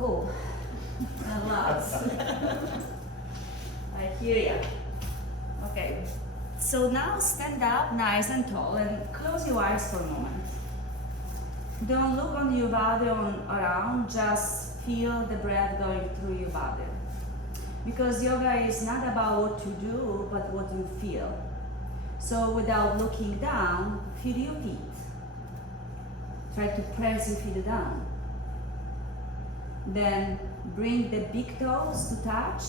cool. A lot. I hear ya. Okay. So now stand up nice and tall and close your eyes for a moment. Don't look on your body around, just feel the breath going through your body. Because yoga is not about what you do, but what you feel. So without looking down, feel your feet. Try to press your feet down. Then bring the big toes to touch.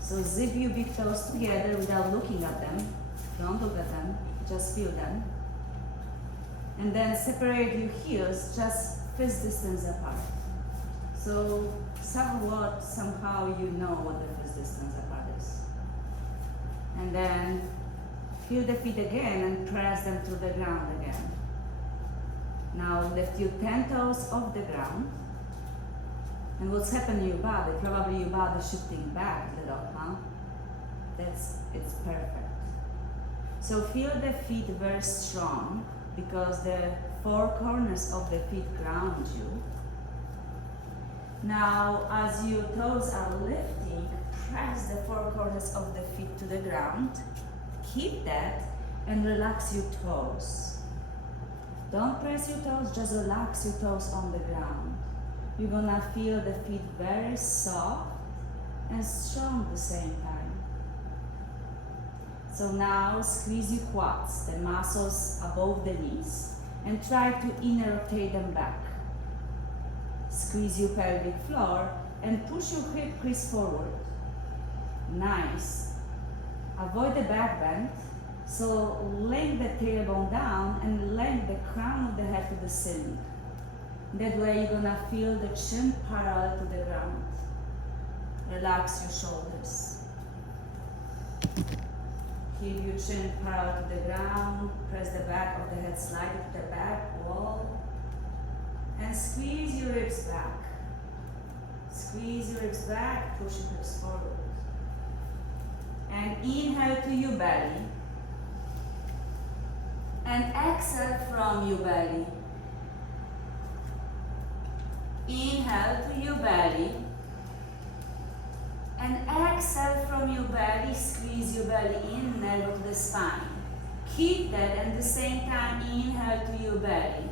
So zip your big toes together without looking at them. Don't look at them, just feel them. And then separate your heels just fist distance apart. So somehow you know what the fist distance apart is. And then feel the feet again and press them to the ground again. Now lift your 10 toes off the ground. And what's happening to your body? Probably your body shifting back a little, huh? It's perfect. So feel the feet very strong because the four corners of the feet ground you. Now, as your toes are lifting, press the four corners of the feet to the ground. Keep that and relax your toes. Don't press your toes, just relax your toes on the ground. You're gonna feel the feet very soft and strong at the same time. So now squeeze your quads, the muscles above the knees, and try to inner rotate them back. Squeeze your pelvic floor and push your hip crease forward. Nice. Avoid the back bend. So lengthen the tailbone down and lengthen the crown of the head to the ceiling. That way you're gonna feel the chin parallel to the ground. Relax your shoulders. Keep your chin parallel to the ground. Press the back of the head slightly to the back wall. And squeeze your ribs back. Squeeze your ribs back, push your hips forward. And inhale to your belly. And exhale from your belly. Inhale to your belly. And exhale from your belly, squeeze your belly in, navel to the spine. Keep that and at the same time inhale to your belly.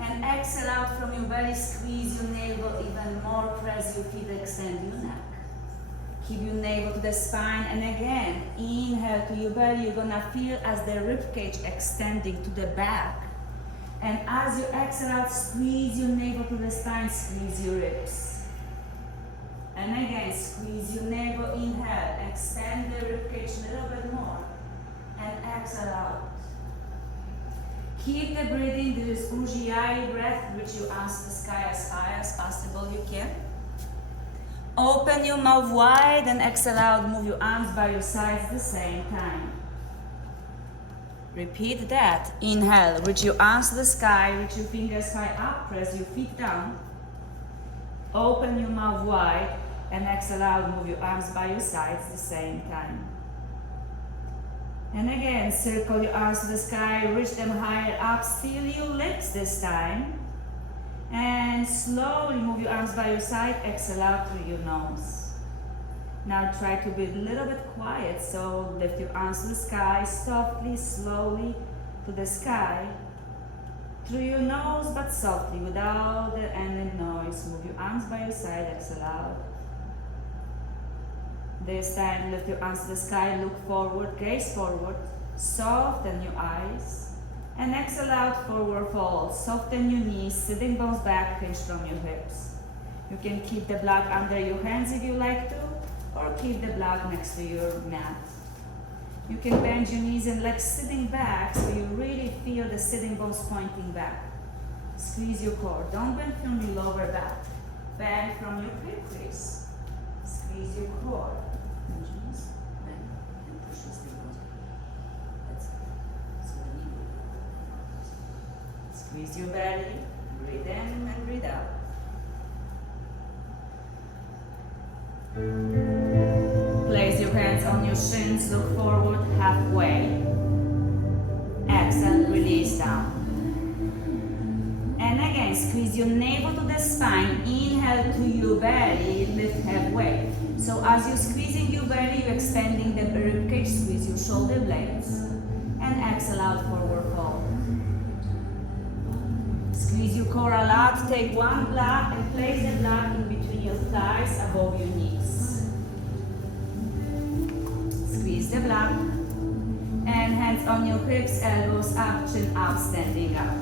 And exhale out from your belly, squeeze your navel even more, press your feet, extend your neck. Keep your navel to the spine and again, inhale to your belly, you're gonna feel as the rib cage extending to the back. And as you exhale out, squeeze your navel to the spine, squeeze your ribs. And again, squeeze your navel, inhale, extend the rib cage a little bit more. And exhale out. Keep the breathing, this is Ujjayi breath, which you ask the sky as high as possible you can. Open your mouth wide and exhale out, move your arms by your sides at the same time. Repeat that. Inhale, reach your arms to the sky, reach your fingers high up, press your feet down. Open your mouth wide and exhale out, move your arms by your sides at the same time. And again, circle your arms to the sky, reach them higher up, seal your lips this time. And slowly move your arms by your side, exhale out through your nose. Now try to be a little bit quiet, so lift your arms to the sky, softly, slowly to the sky. Through your nose, but softly, without any noise. Move your arms by your side, exhale out. This time, lift your arms to the sky, look forward, gaze forward, soften your eyes. And exhale out, forward fold. Soften your knees, sitting bones back, hinge from your hips. You can keep the block under your hands if you like to, or keep the block next to your mat. You can bend your knees and legs sitting back so you really feel the sitting bones pointing back. Squeeze your core. Don't bend from your lower back. Bend from your hip crease. Squeeze your core. Bend your knees, bend, and push your sitting bones back. That's it. So the knee will. Squeeze your belly. Breathe in and breathe out. Place your hands on your shins, look forward halfway. Exhale, release down. And again, squeeze your navel to the spine. Inhale to your belly, lift halfway. So as you're squeezing your belly, you're expanding the ribcage, squeeze your shoulder blades. And exhale out, forward fold. Squeeze your core a lot. Take one block and place the block in between your thighs above your knees. Squeeze the block. And hands on your hips, elbows up, chin up, standing up.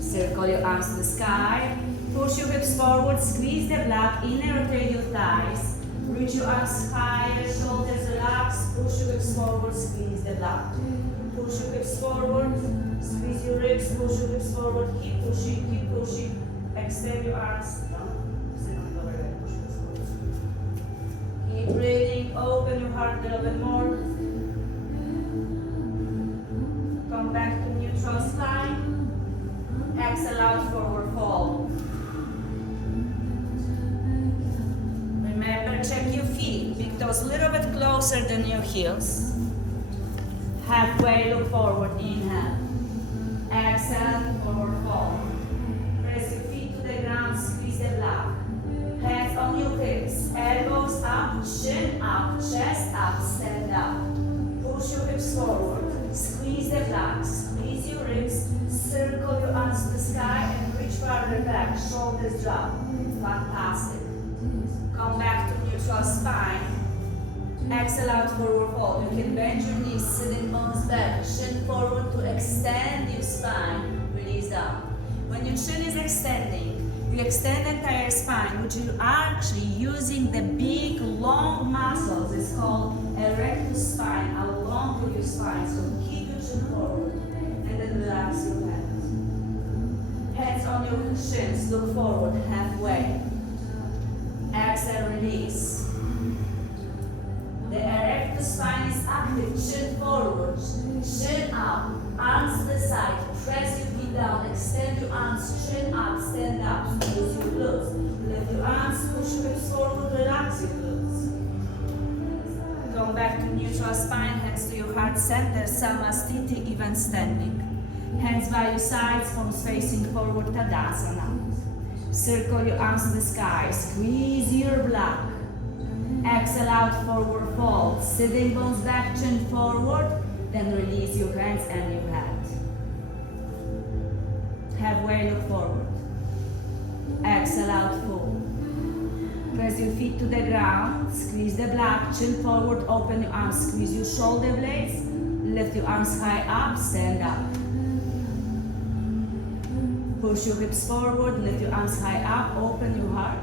Circle your arms to the sky. Push your hips forward, squeeze the block, inner rotate your thighs. Reach your arms higher, shoulders relax. Push your hips forward, squeeze the block. Push your hips forward, squeeze your ribs, push your hips forward, keep pushing, keep pushing. Extend your arms. Sit on the lower leg, push your hips forward. Keep breathing, open your heart a little bit more. Come back to neutral spine. Exhale out, forward fold. Remember, check your feet. Big toes a little bit closer than your heels. Halfway, look forward, inhale. Exhale, forward fold. Press your feet to the ground, squeeze the block. Hands on your hips, elbows up, chin up, chest up, stand up. Push your hips forward, squeeze the block, squeeze your ribs, circle your arms to the sky and reach farther back, shoulders drop. Fantastic. Come back to neutral spine. Exhale out, forward fold. You can bend your knees, sitting bones back, chin forward to extend your spine. Release down. When your chin is extending, you extend the entire spine, which you are actually using the big, long muscles. It's called erectus spine, along with your spine. So keep your chin forward and then relax your head. Hands on your shins, look forward, halfway. Exhale, release. The erectus spine is active, chin forward, chin up, arms to the side, press your feet down, extend your arms, chin up, stand up, squeeze your glutes. Lift your arms, push your hips forward, relax your glutes. Come back to neutral spine, hands to your heart center, Samastiti, even standing. Hands by your sides, palms facing forward, Tadasana. Circle your arms to the sky, squeeze your block. Exhale out, forward fold. Sitting bones back, chin forward. Then release your hands and your head. Halfway, look forward. Exhale out, full. Press your feet to the ground. Squeeze the block, chin forward, open your arms. Squeeze your shoulder blades. Lift your arms high up, stand up. Push your hips forward, lift your arms high up, open your heart.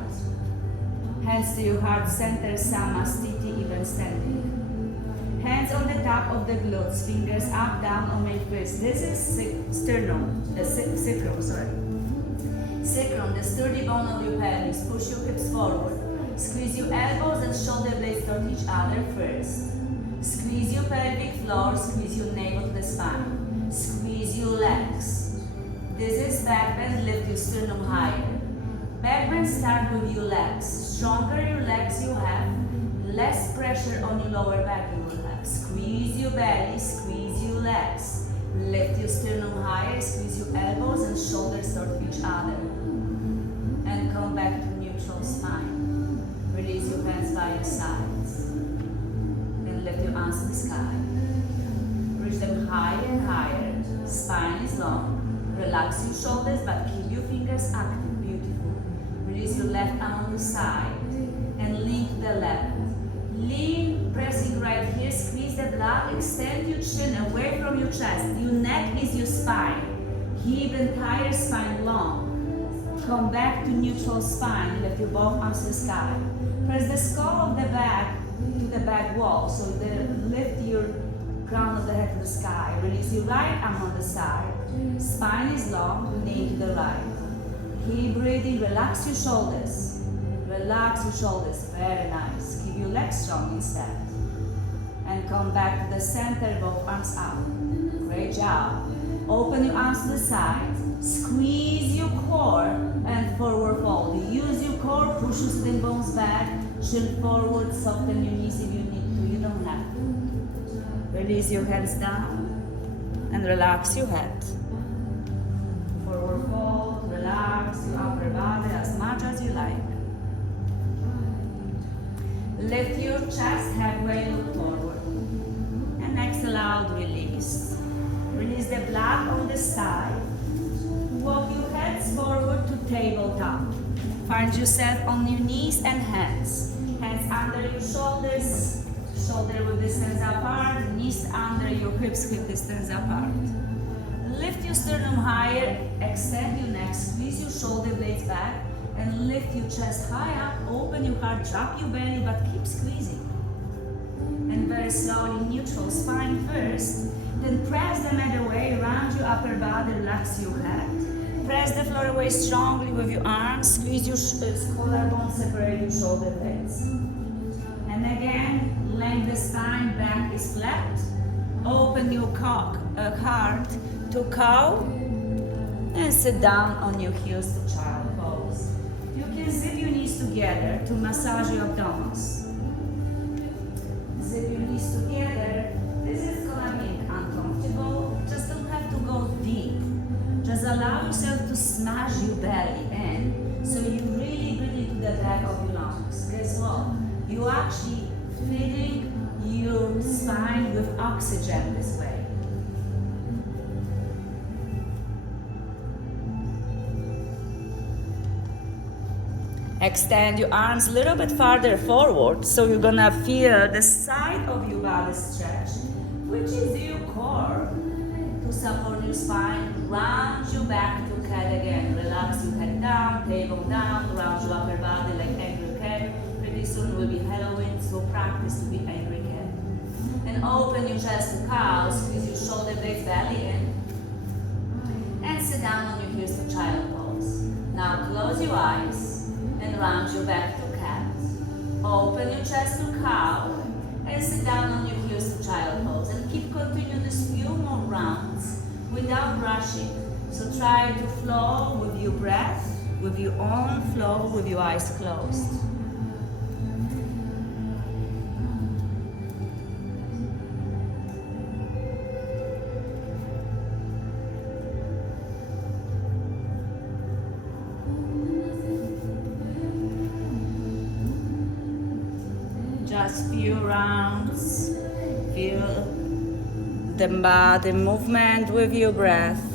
Hands to your heart center, Samastiti, even standing. Hands on the top of the glutes, fingers up, down, or make fist. This is sternum, the sacrum, Sacrum, the sturdy bone of your pelvis. Push your hips forward. Squeeze your elbows and shoulder blades toward each other first. Squeeze your pelvic floor, squeeze your navel to the spine. Squeeze your legs. This is back bend, lift your sternum higher. Back bend start with your legs. Stronger your legs you have, less pressure on your lower back you will have. Squeeze your belly, squeeze your legs. Lift your sternum higher, squeeze your elbows and shoulders toward each other. And come back to neutral spine. Release your hands by your sides. Then lift your arms to the sky. Reach them higher and higher. Spine is long. Relax your shoulders, but keep your fingers active. Beautiful. Release your left arm on the side and lean to the left. Lean, pressing right here. Squeeze the block. Extend your chin away from your chest. Your neck is your spine. Keep the entire spine long. Come back to neutral spine. Lift your both arms to the sky. Press the skull of the back to the back wall. So lift your crown of the head to the sky. Release your right arm on the side. Spine is long, lean to the right. Keep breathing, relax your shoulders. Relax your shoulders, very nice. Keep your legs strong instead. And come back to the center, both arms up. Great job. Open your arms to the side. Squeeze your core and forward fold. Use your core, push your sitting bones back. Chin forward, soften your knees if you need to. You don't have to. Release your hands down and relax your head. Forward fold. Lift your chest, halfway look forward. And exhale out, release. Release the blood on the side. Walk your hands forward to tabletop. Find yourself on your knees and hands. Hands under your shoulders, shoulder width distance apart, knees under your hips, hip distance apart. Lift your sternum higher, extend your neck, squeeze your shoulder blades back, and lift your chest high up, open your heart, drop your belly, but keep squeezing. And very slowly, neutral spine first, then press the mat away, round your upper body, relax your head. Press the floor away strongly with your arms, squeeze your collarbone, separate your shoulder blades. And again, length the spine, back is flat. Open your heart to cow, and sit down on your heels to child pose. You can zip your knees together to massage your abdominals. Zip your knees together. This is gonna be uncomfortable. Just don't have to go deep. Just allow yourself to smash your belly in, so you really breathe into the back of your lungs. Guess what? You actually feeding your spine with oxygen this way. Extend your arms a little bit farther forward, so you're gonna feel the side of your body stretch, which is your core. To support your spine, round your back to cat again. Relax your head down, table down, round your upper body like angry cat. Pretty soon will be Halloween, so practice to be angry cat. And open your chest to cow, squeeze your shoulder blades belly in. And sit down on your heels to child pose. Now close your eyes. And round your back to cat. Open your chest to cow and sit down on your heels to child pose. And keep continuing this few more rounds without rushing. So try to flow with your breath, with your own flow, with your eyes closed. Just few rounds. Feel the body movement with your breath.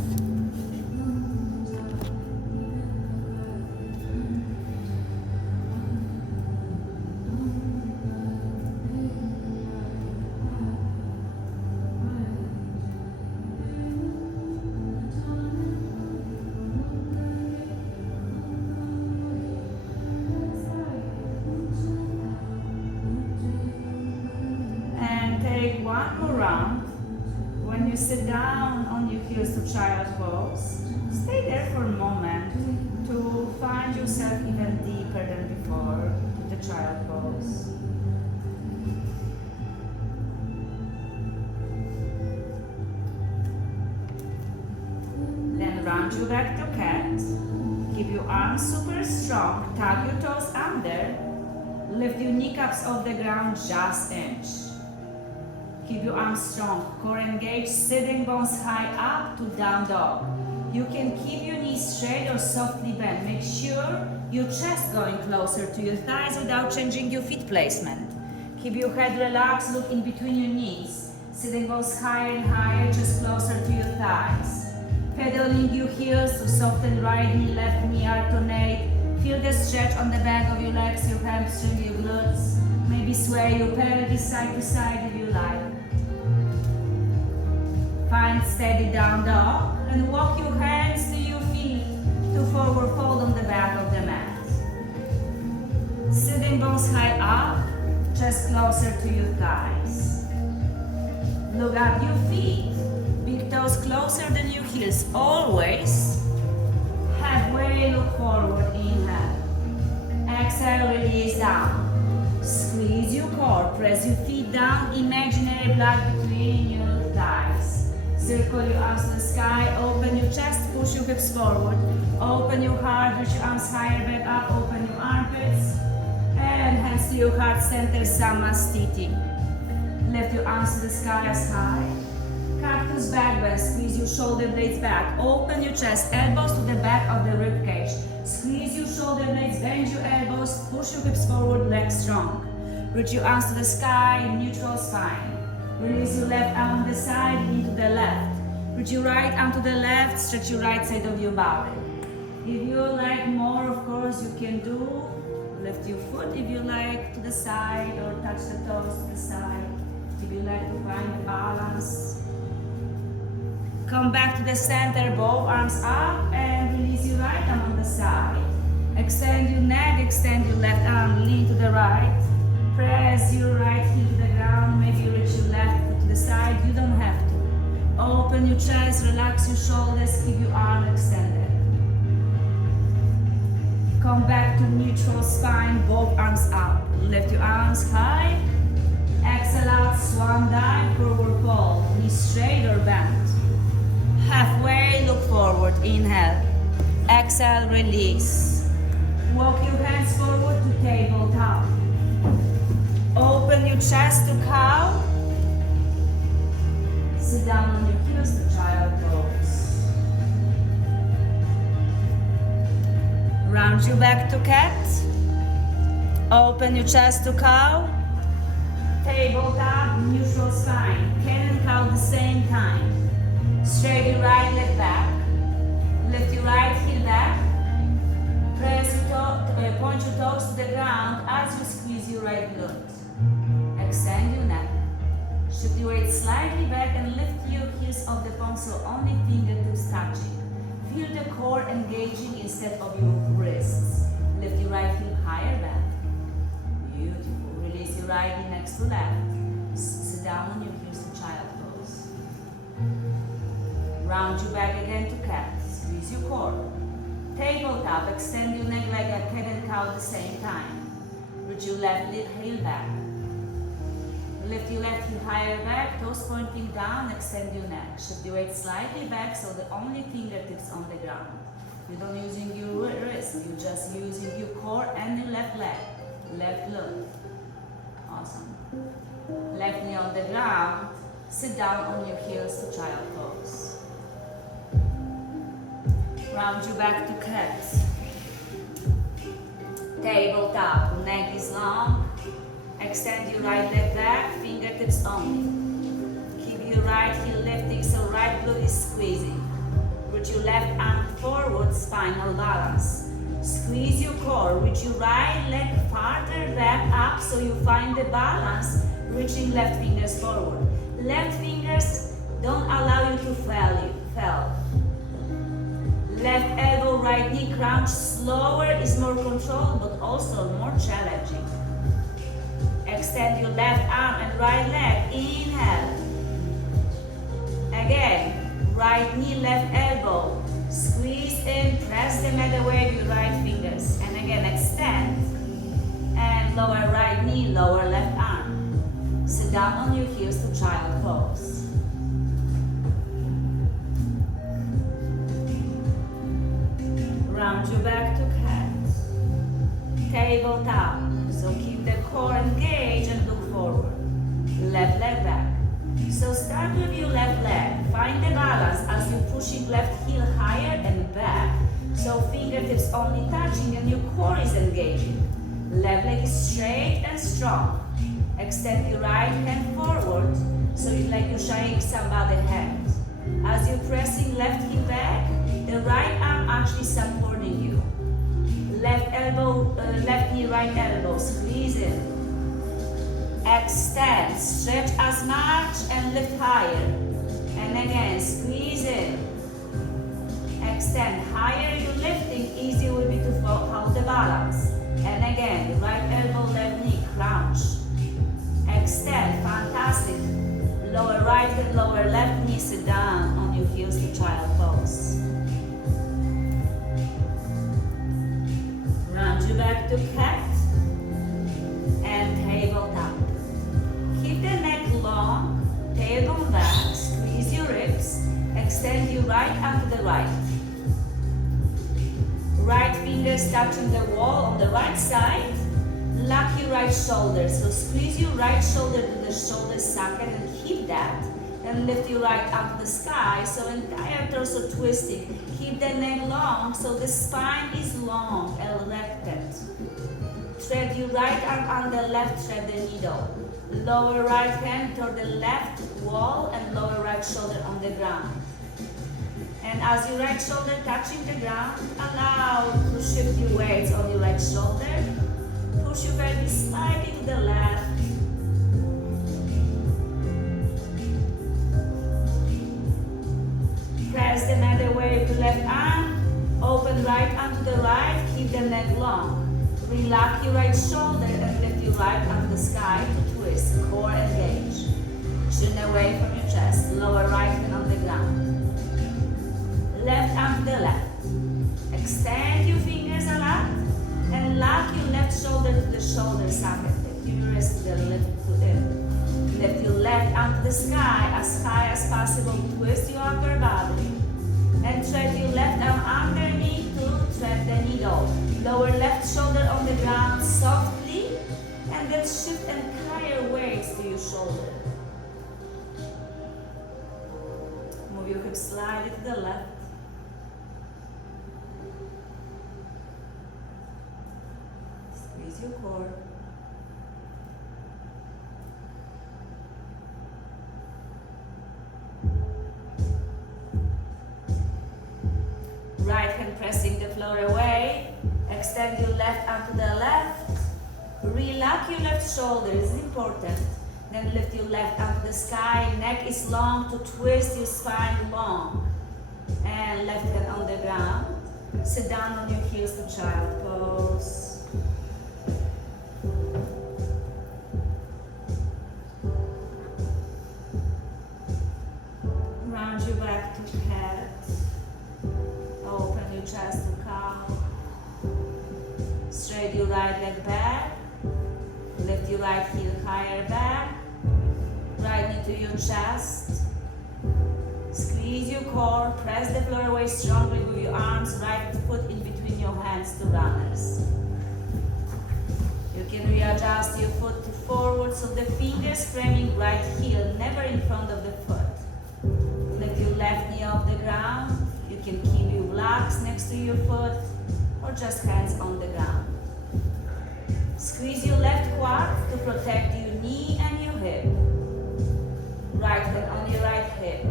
Take one more round. When you sit down on your heels to child pose, stay there for a moment to find yourself even deeper than before the child pose. Then round your back to cat. Keep your arms super strong. Tug your toes under. Lift your kneecaps off the ground just inch. Keep your arms strong, core engaged, sitting bones high up to down dog. You can keep your knees straight or softly bent. Make sure your chest going closer to your thighs without changing your feet placement. Keep your head relaxed, look in between your knees. Sitting bones higher and higher, just closer to your thighs. Pedaling your heels to soften right knee, left knee, alternate. Feel the stretch on the back of your legs, your hamstring, your glutes. Maybe sway your pelvis side to side if you like. Find steady down dog and walk your hands to your feet to forward fold on the back of the mat. Sitting bones high up, chest closer to your thighs. Look at your feet, big toes closer than your heels, always. Halfway look forward, inhale. Exhale, release down. Squeeze your core, press your feet down, imaginary blood between your thighs. Circle your arms to the sky, open your chest, push your hips forward. Open your heart, reach your arms higher, back up, open your armpits. And hands to your heart center, Samastiti. Lift your arms to the sky as high. Cactus back bend, squeeze your shoulder blades back. Open your chest, elbows to the back of the rib cage. Squeeze your shoulder blades, bend your elbows, push your hips forward, legs strong. Reach your arms to the sky, neutral spine. Release your left arm on the side, lean to the left. Reach your right arm to the left, stretch your right side of your body. If you like more, of course, you can do lift your foot if you like to the side or touch the toes to the side. If you like to find the balance. Come back to the center, both arms up and release your right arm on the side. Extend your neck, extend your left arm, lean to the right. Press your right heel to the ground, maybe reach your left foot to the side, you don't have to. Open your chest, relax your shoulders, keep your arm extended. Come back to neutral spine, both arms up. Lift your arms high. Exhale out, swan dive, forward fold. Knees straight or bent. Halfway, look forward, inhale. Exhale, release. Walk your hands forward to tabletop. Open your chest to cow. Sit down on your heels to child pose. Round your back to cat. Open your chest to cow. Tabletop, neutral spine. Cat and cow at the same time. Straight your right leg back. Lift your right heel back. Press your point your toes to the ground as you squeeze your right glute. Extend your neck. Shift your weight slightly back and lift your heels off the palms so only fingertips touching. Feel the core engaging instead of your wrists. Lift your right heel higher back. Beautiful. Release your right knee next to left. Sit down on your heels to child pose. Round your back again to cat. Squeeze your core. Tabletop. Extend your neck like a cat and cow at the same time. Reach your left heel back. Lift your left heel higher back, toes pointing down, extend your neck. Shift your weight slightly back so the only fingertips on the ground. You don't using your wrist, you're just using your core and your left leg. Left glute. Awesome. Left knee on the ground. Sit down on your heels to child pose. Round your back to cat. Tabletop, neck is long. Extend your right leg back, fingertips only. Keep your right heel lifting so right glute is squeezing. Reach your left arm forward, spinal balance. Squeeze your core, reach your right leg farther back up so you find the balance, reaching left fingers forward. Left fingers don't allow you to fail. Left elbow, right knee, crouch. Slower is more controlled but also more challenging. Extend your left arm and right leg. Inhale. Again, right knee, left elbow. Squeeze in, press them away with your right fingers. And again, extend. And lower right knee, lower left arm. Sit down on your heels to child pose. Round your back to cat. Tabletop. So keep the core engaged and look forward. Left leg back. So start with your left leg. Find the balance as you're pushing left heel higher and back. So fingertips only touching and your core is engaging. Left leg is straight and strong. Extend your right hand forward so it's like you're shaking somebody's hand. As you're pressing left heel back, the right arm actually supporting you. Left elbow, left knee, right elbow, squeeze in. Extend, stretch as much and lift higher. And again, squeeze in. Extend, higher you're lifting, easier will be to hold the balance. And again, the right elbow, left knee, crouch. Extend, fantastic. Lower right and lower left knee, sit down on your heels to child pose. Round your back to cat and tabletop. Keep the neck long, tailbone back, squeeze your ribs, extend your right arm to the right. Right fingers touching the wall on the right side. Lock your right shoulder, so squeeze your right shoulder to the shoulder socket and keep that. And lift your right arm to the sky, so entire torso twisting. Keep the neck long, so the spine is long, erected. Thread your right arm on the left, thread the needle. Lower right hand toward the left wall and lower right shoulder on the ground. And as your right shoulder touching the ground, allow to shift your weights on your right shoulder. Push your pelvis slightly to the left. Press the mat away with the left arm. Open right arm to the right. Keep the neck long. Relax your right shoulder and lift your right arm to the sky to twist. Core engage. Chin away from your chest. Lower right hand on the ground. Left arm to the left. Extend your fingers a lot and lock your left shoulder to the shoulder socket. Lift your wrist to the left foot in. Lift your left arm to the sky as high as possible. Twist your upper body. And thread your left arm underneath to thread the needle. Lower left shoulder on the ground softly. And then shift entire weights to your shoulder. Move your hips slightly to the left. Squeeze your core. Right hand pressing the floor away. Extend your left arm to the left. Relax your left shoulder, this is important. Then lift your left arm to the sky. Neck is long to twist your spine long. And left hand on the ground. Sit down on your heels to child pose. Round your back to head. Open your chest to cow. Straight your right leg back. Lift your right heel higher back. Right knee to your chest. Squeeze your core. Press the floor away strongly with your arms. Right foot in between your hands to runners. You can readjust your foot to forward so the fingers framing right heel, never in front of the foot. Lift your left knee off the ground. You can keep your blocks next to your foot or just hands on the ground. Squeeze your left quad to protect your knee and your hip. Right hand on your right hip.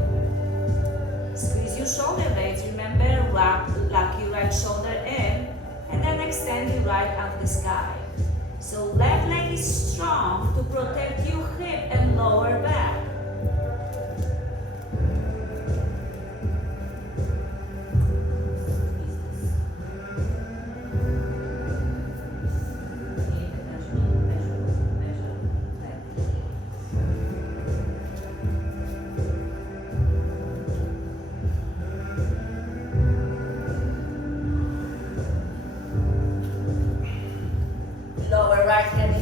Squeeze your shoulder blades. Remember, lock your right shoulder in and then extend your right arm to the sky. So left leg is strong to protect your hip and lower back.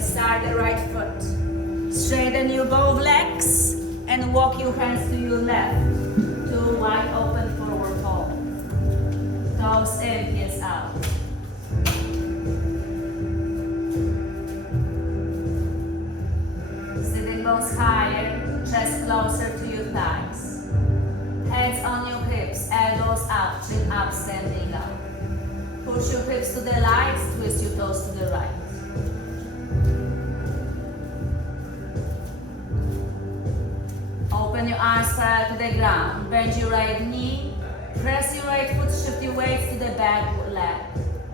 Start the right foot. Straighten your both legs and walk your hands to your left. To wide open forward fold. Toes in, heels out. Sitting bones higher, chest closer to your thighs. Hands on your hips, elbows up, chin up, standing up. Push your hips to the right, twist your toes to the right. Open your arms parallel to the ground. Bend your right knee. Press your right foot. Shift your weights to the back leg.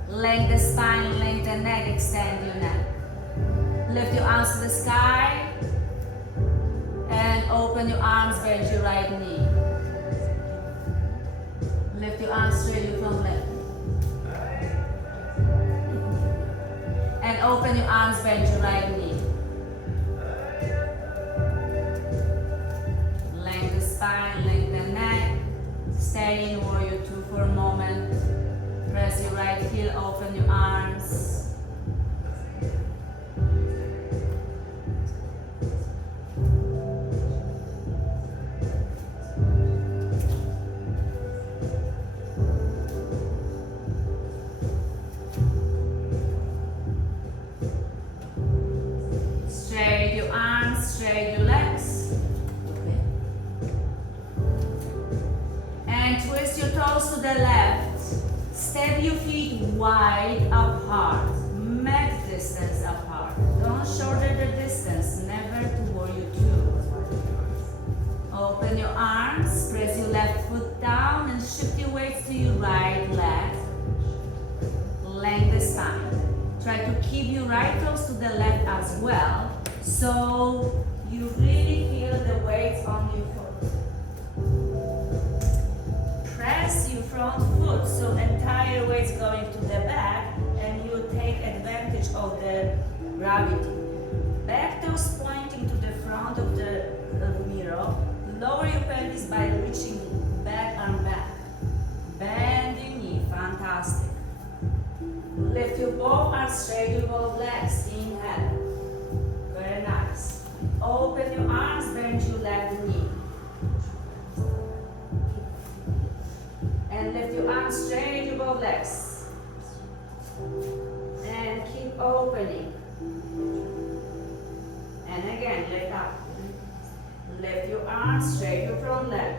Lengthen the spine, lengthen the neck, extend your neck. Lift your arms to the sky. And open your arms, bend your right knee. Lift your arms straight from left. And open your arms, bend your right knee. Spine, lengthen the neck. Stay in warrior 2 for a moment. Press your right heel, open your arms. Straight your arms, straight your legs. Twist your toes to the left. Step your feet wide apart. Make this distance apart. Don't shorten the distance, never to worry too. Open your arms, press your left foot down and shift your weight to your right leg. Lengthen the spine. Try to keep your right toes to the left as well, so you really feel the weight on your foot. Press your front foot so entire weight's going to the back and you take advantage of the gravity. Back toes pointing to the front of the mirror. Lower your pelvis by reaching back arm back. Bend your knee, fantastic. Lift your both arms straight, your both legs, inhale. Very nice. Open your arms, bend your left knee. And lift your arms straight, your both legs. And keep opening. And again, lift up. Lift your arms straight, your front leg.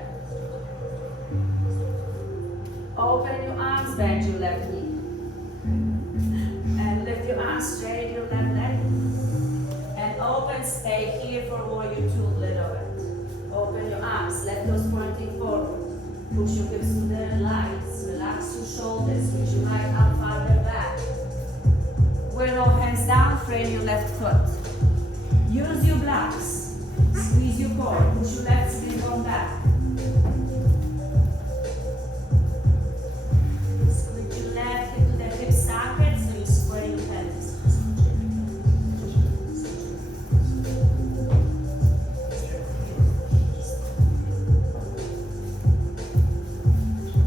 Open your arms, bend your left knee. And lift your arms straight, your left leg. And open, stay here for warrior two, little bit. Open your arms, left toes pointing forward. Push your hips to the lights. Relax your shoulders, reach your right arm farther back. Willow hands down, frame your left foot. Use your blocks. Squeeze your core, push your left shin bone back. Squeeze your left hip to the hip socket so you square your pelvis.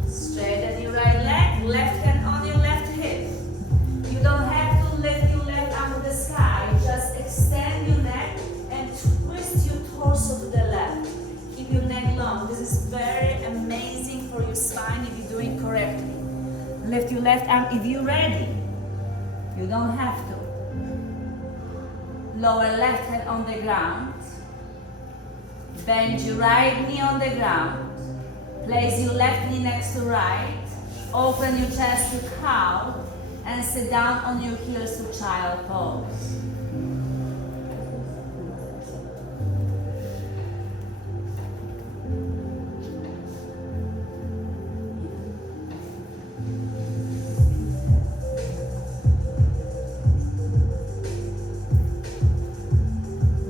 Straighten your right leg, left hand on your left hip. You don't have to lift your left arm to the sky, just extend your neck and twist your torso to the left. Keep your neck long. This is very amazing for your spine if you're doing correctly. Lift your left arm if you're ready. You don't have to. Lower left hand on the ground. Bend your right knee on the ground. Place your left knee next to right. Open your chest to cow and sit down on your heels to child pose.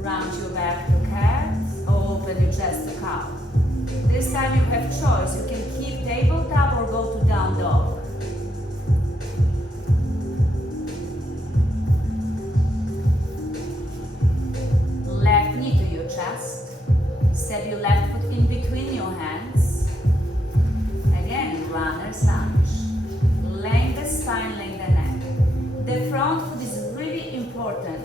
Round your back to cat, open your chest to cow. This time you have choice. You can keep tabletop or go to down dog. Left knee to your chest. Step your left foot in between your hands. Again, runner's lunge. Lengthen the spine, lengthen the neck. The front foot is really important.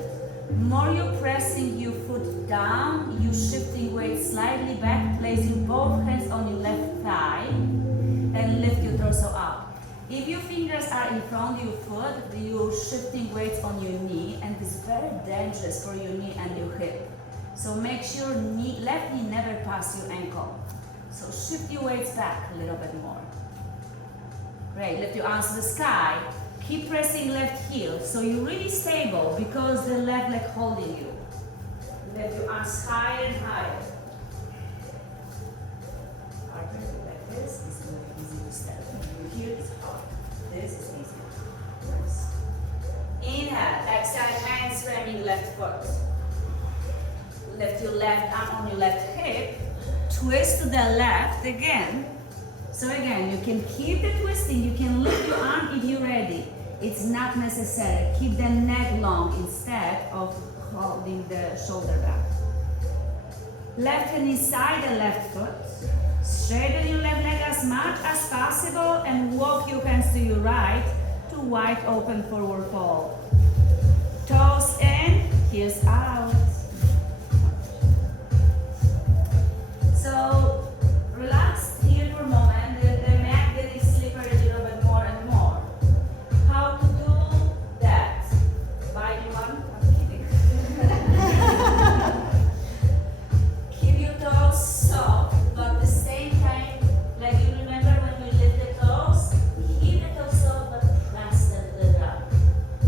More you're pressing your foot down, you shifting weight slightly back, place your both hands on your left thigh and lift your torso up. If your fingers are in front of your foot, you're shifting weights on your knee and it's very dangerous for your knee and your hip. So make sure left knee never pass your ankle. So shift your weights back a little bit more. Great, lift your arms to the sky. Keep pressing left heel, so you're really stable because the left leg holding you. Lift your arms higher and higher. Harder like this is really easy to step. Here is hard. This is easy. Yes. Inhale, exhale, hands framing left foot. Lift your left arm on your left hip. Twist to the left again. So again, you can keep the twisting. You can lift your arm if you're ready. It's not necessary. Keep the neck long instead of holding the shoulder back. Left hand inside the left foot. Straighten your left leg as much as possible and walk your hands to your right to wide open forward fold. Toes in, heels out. So relax here for a moment. The mat getting slippery a little bit more and more. How to do that? Buy you one? I'm kidding. Keep your toes soft, but at the same time, like you remember when we lift the toes, keep the toes soft but press them to the ground.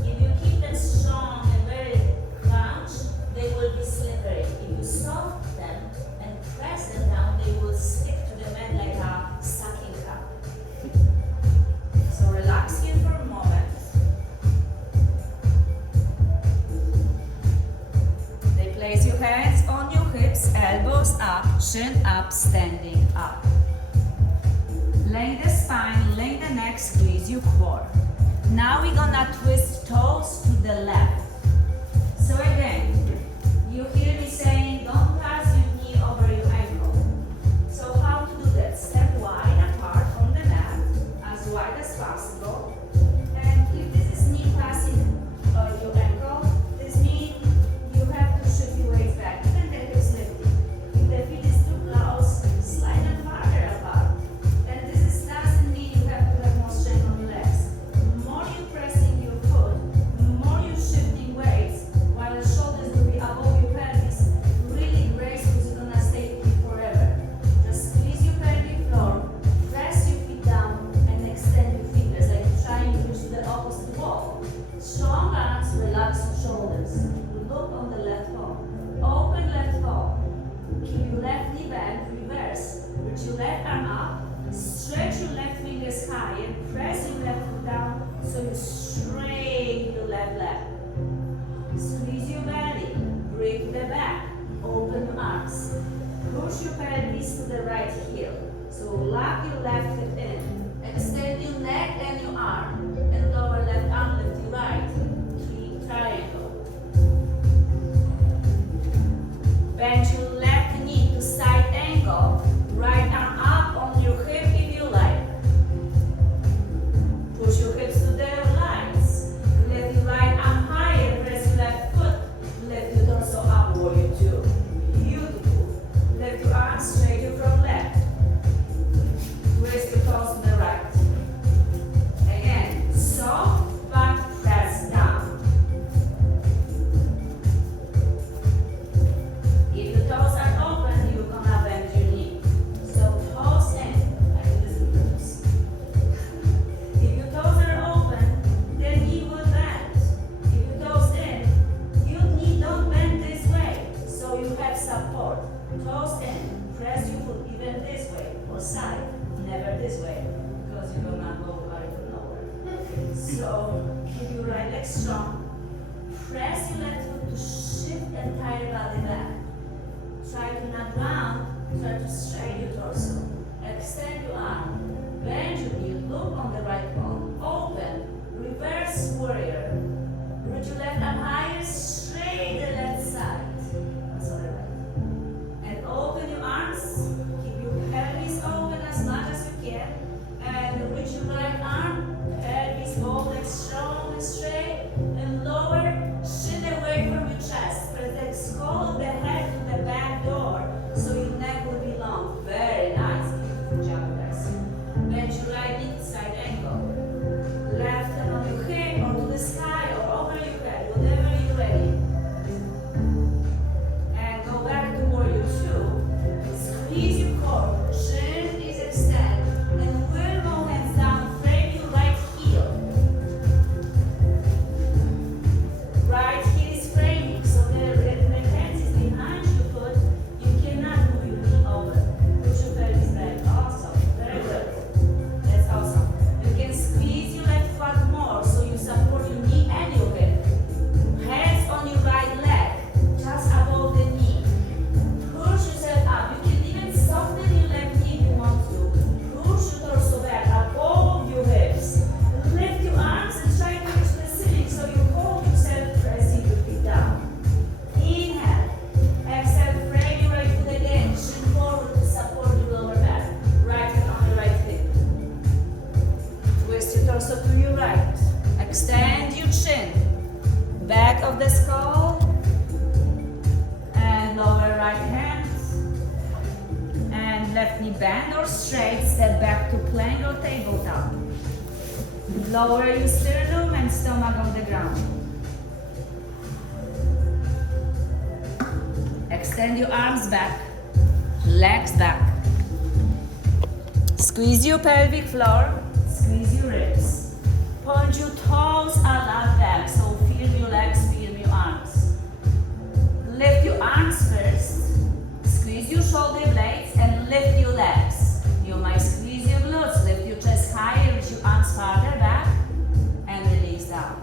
If you keep them strong up, standing up. Lengthen the spine, lengthen the neck, squeeze your core. Now we're gonna twist toes to the left. So again, you hear me saying, don't pass your knee over your ankle. So how to do that? Step wide apart on the mat, as wide as possible. And if this is knee passing your ankle, this means you have to shift your weight back, even the hips lifting. If the feet is too close, slide them farther apart. And this doesn't mean you have to have more strength on your legs. The more you pressing your foot, the more you shifting weights, while the shoulders will be above your pelvis. Really graceful, you're gonna stay with you forever. Just squeeze your pelvic floor, press your feet down, and extend your fingers like you're trying to push to the opposite wall. Strong arms, relax your shoulders. Look on the left palm. Open left palm. Keep your left knee back, reverse. Reach your left arm up. Stretch your left fingers high and press your left foot down so you straighten your left leg. Squeeze your belly. Breathe the back. Open your arms. Push your pelvis to the right heel. So lock your left hip in. Extend your neck and your arm. And lower left arm, lift your right. Triangle. Bend your left knee to side angle. Right arm up on your hip if you like. Push your hips to the sides. Lift your right arm higher. Press your left foot. Lift your torso up. Warrior two. Beautiful. Lift your arms straight from left. Twist your toes to the right. Again, soft but press down. If the toes are open, you're gonna bend your knee. So toes in. I do this with toes. If your toes are open, the knee will bend. If your toes in, your knee don't bend this way. So you have support. Toes in. Press your foot even this way or side. Never this way, because you're gonna go right to nowhere. So keep your right leg strong. Press your left foot to shift entire body back. Try to not round, try to straighten your torso. Extend your arm, bend your knee, look on the right palm, open, reverse warrior. Reach your left arm higher, straight the left side. That's all right. And open your arms, keep your pelvis open as much as you can. And reach your right arm, pelvis open, strong and straight, and lower, shin away from your chest. Press the skull of the head to the back door, so your neck will be long. Very nice, beautiful job, guys. Bend your right knee to side angle. Left hand on your hip or to the sky or over your head, whatever you're ready. And go back to warrior two. Squeeze your core, chin is extend, and will go hands down, frame your right heel. Right heel is framing, so the hands is behind your foot. You cannot move your knee over. Push your pelvis back. Awesome. Very good. That's awesome. You can squeeze your left foot more so you support your knee and your hip. Hands on your right leg, just above the knee. Push yourself up. You can even soften your left knee if you want to. Push your torso back above your hips. Lift your arms and try to reach the ceiling so you hold yourself, pressing your feet down. Inhale. Exhale, frame your right foot again. Chin forward to support your lower back. Right hand on the right hip. Twist your torso to your right. Extend your chin. Back of the skull. And lower right hand. And left knee bend or straight. Step back to plank or tabletop. Lower your sternum and stomach on the ground. Extend your arms back, legs back. Squeeze your pelvic floor, squeeze your ribs. Point your toes a lot back, so feel your legs, feel your arms. Lift your arms first, squeeze your shoulder blades and lift your legs. You might squeeze your glutes, lift your chest higher, reach your arms farther back and release down.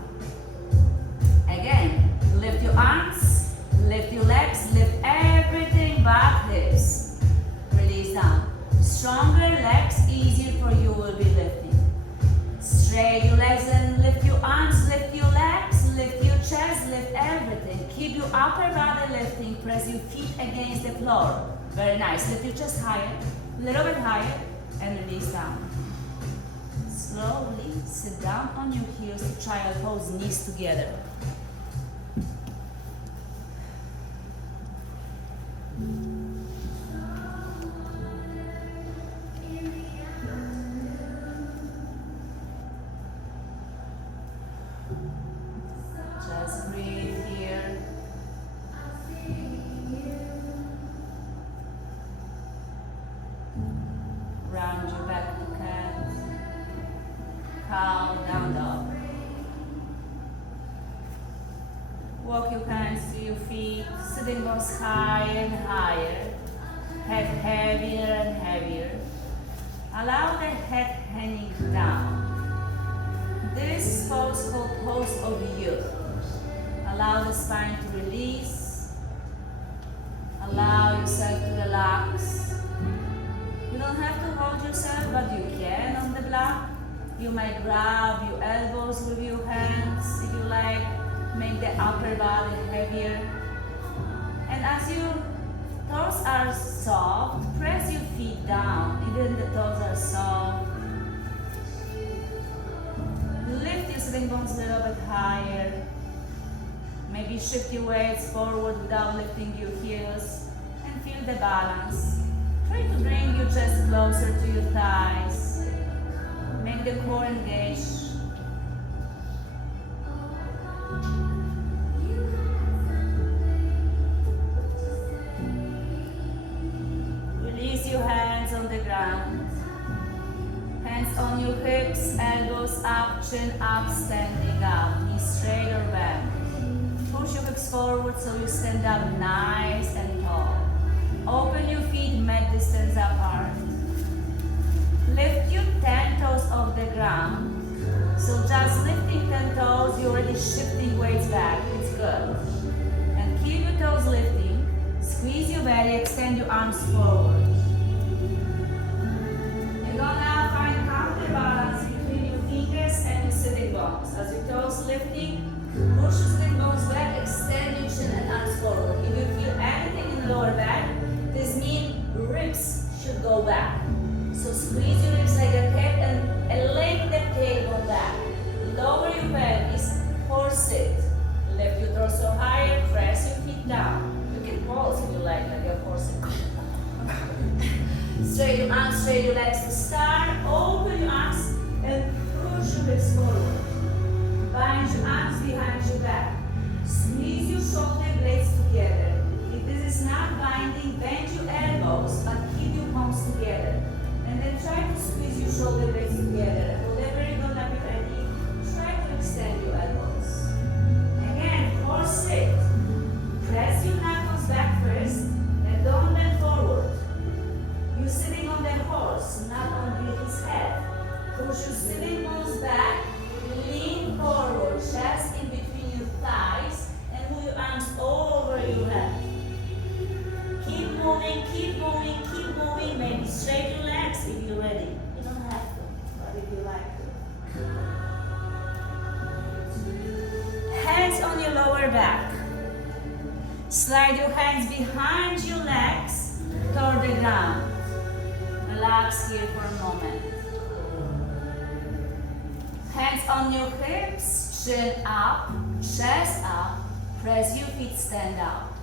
Again, lift your arms, lift your legs, lift everything back, hips. Release Straight your legs and lift your arms, lift your legs, lift your chest, lift everything. Keep your upper body lifting, press your feet against the floor. Very nice. Lift your chest higher, a little bit higher, and release down. Slowly sit down on your heels to child pose, knees together. Just breathe here. Round your back to cat. Cow down dog. Walk your hands to your feet. Sitting bones higher and higher. Head heavier and heavier. Allow the head hanging down. This pose called pose of youth. Allow the spine to release. Allow yourself to relax. You don't have to hold yourself, but you can on the block. You might grab your elbows with your hands if you like. Make the upper body heavier. And as your toes are soft, press your feet down. Even the toes are soft. Lift your sitting bones a little bit higher. Maybe shift your weights forward without lifting your heels. And feel the balance. Try to bring your chest closer to your thighs. Make the core engage. Release your hands on the ground. Hands on your hips, elbows up, chin up, standing up. Knees straight or bent. Push your hips forward so you stand up nice and tall. Open your feet mat distance apart. Lift your 10 toes off the ground. So just lifting 10 toes, you're already shifting weights back. It's good. And keep your toes lifting. Squeeze your belly, extend your arms forward. You're gonna find counterbalance between your fingers and your sitting bones. As your toes lifting, push your sitting bones back, extend your chin and arms forward. If you feel anything in the lower back, this means ribs should go back. So squeeze your ribs like a cat and lay the tailbone back. Lower your pelvis, horse sit. Lift your torso higher, press your feet down. You can pause if you like a horse sit. Straight your arms, straight your legs to start. Open your arms and push your hips forward. Bind your arms behind your back. Squeeze your shoulder blades together. If this is not binding, bend your elbows, but keep your palms together. And then try to squeeze your shoulder blades together. And whatever you're gonna be ready, try to extend your elbows. Again, horse sit. Press your knuckles back first, and don't bend forward. You're sitting on the horse, not on his head. Push your sitting bones back, lean forward, chest in between your thighs, and move your arms over your head. Keep moving, keep moving, keep moving. Maybe straight your legs if you're ready. You don't have to, but if you like to. Hands on your lower back. Slide your hands behind your legs toward the ground. Relax here for a moment. Hands on your hips, chin up, chest up. Press your feet, stand up.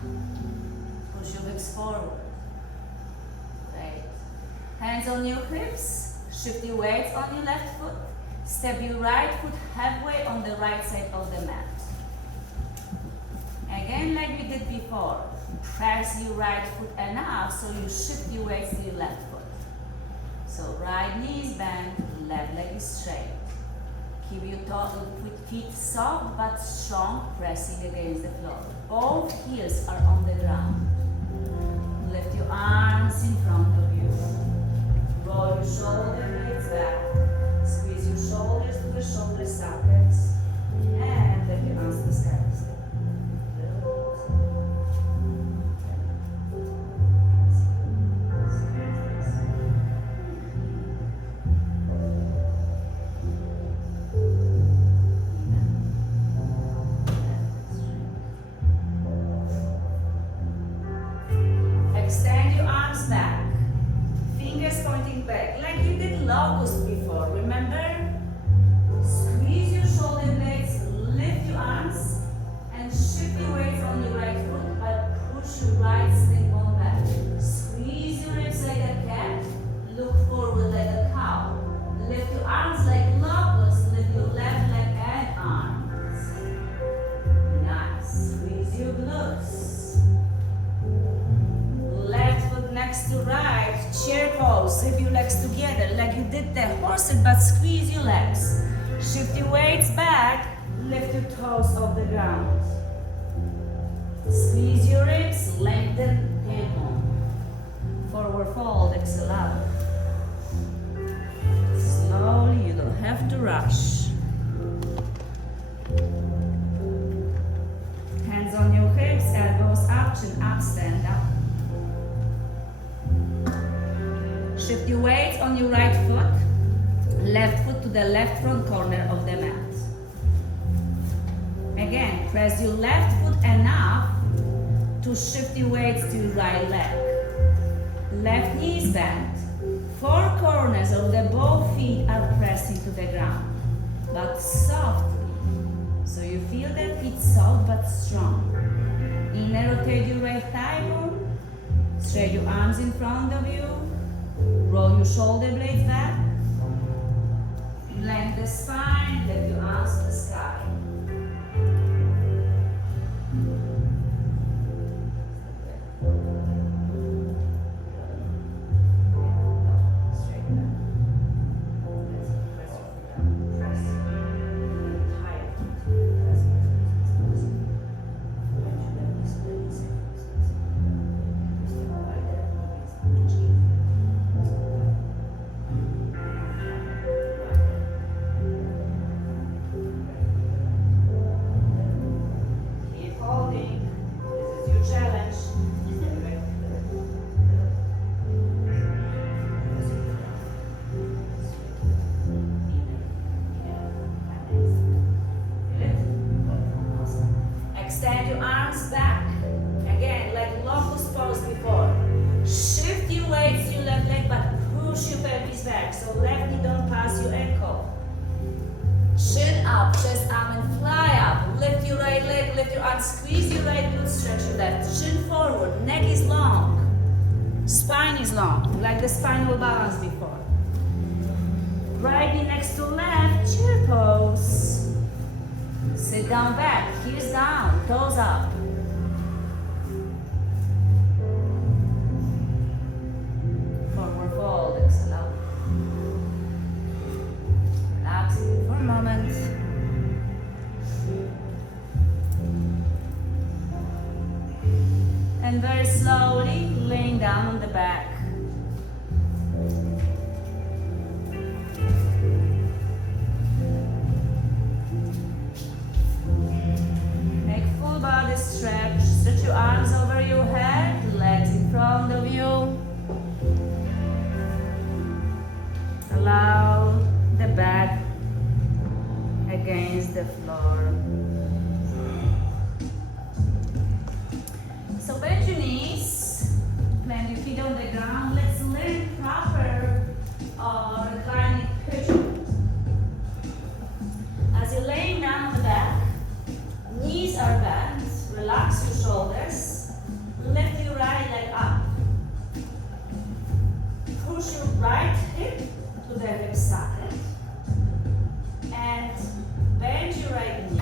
Push your hips forward. Great. Hands on your hips, shift your weights on your left foot. Step your right foot halfway on the right side of the mat. Again, like we did before, press your right foot enough so you shift your weights to your left foot. So right knee is bent, left leg is straight. Keep your feet soft but strong, pressing against the floor. Both heels are on the ground. Lift your arms in front of you. Roll your shoulder blades back. Squeeze your shoulders to the shoulder sockets. And lift your arms to the sky. zip your legs together like you did the horse sit, but squeeze your legs. Shift your weights back, lift your toes off the ground. Squeeze your ribs, lengthen tailbone. Forward fold, exhale out. Slowly, you don't have to rush. Hands on your hips, elbows up, chin up, stand up. Shift your weight on your right foot, left foot to the left front corner of the mat. Again, press your left foot enough to shift your weights to your right leg. Left knee is bent. Four corners of the both feet are pressing to the ground, but softly. So you feel that feet soft but strong. Inner rotate your right thigh bone. Straight your arms in front of you. Roll your shoulder blades back. Lengthen the spine, lift your arms to the sky. Extend your arms back. Again, like locust pose before. Shift your weights to your left leg, but push your pelvis back. So left knee don't pass your ankle. Chin up, chest arm and fly up. Lift your right leg, lift your arm, squeeze your right glute, stretch your left. Chin forward, neck is long. Spine is long, like the spinal balance before. Right knee next to left, chair pose. Sit down back, heels down, toes up. Forward fold, exhale out. Relax for a moment. And very slowly, laying down on the back. Stretch your arms over your head, legs in front of you. Allow the back against the floor. So bend your knees, plant your feet on the ground. Let's learn proper reclining pigeon. As you're laying down on the back, knees are bent. Relax your shoulders. Lift your right leg up. Push your right hip to the hip socket. And bend your right knee.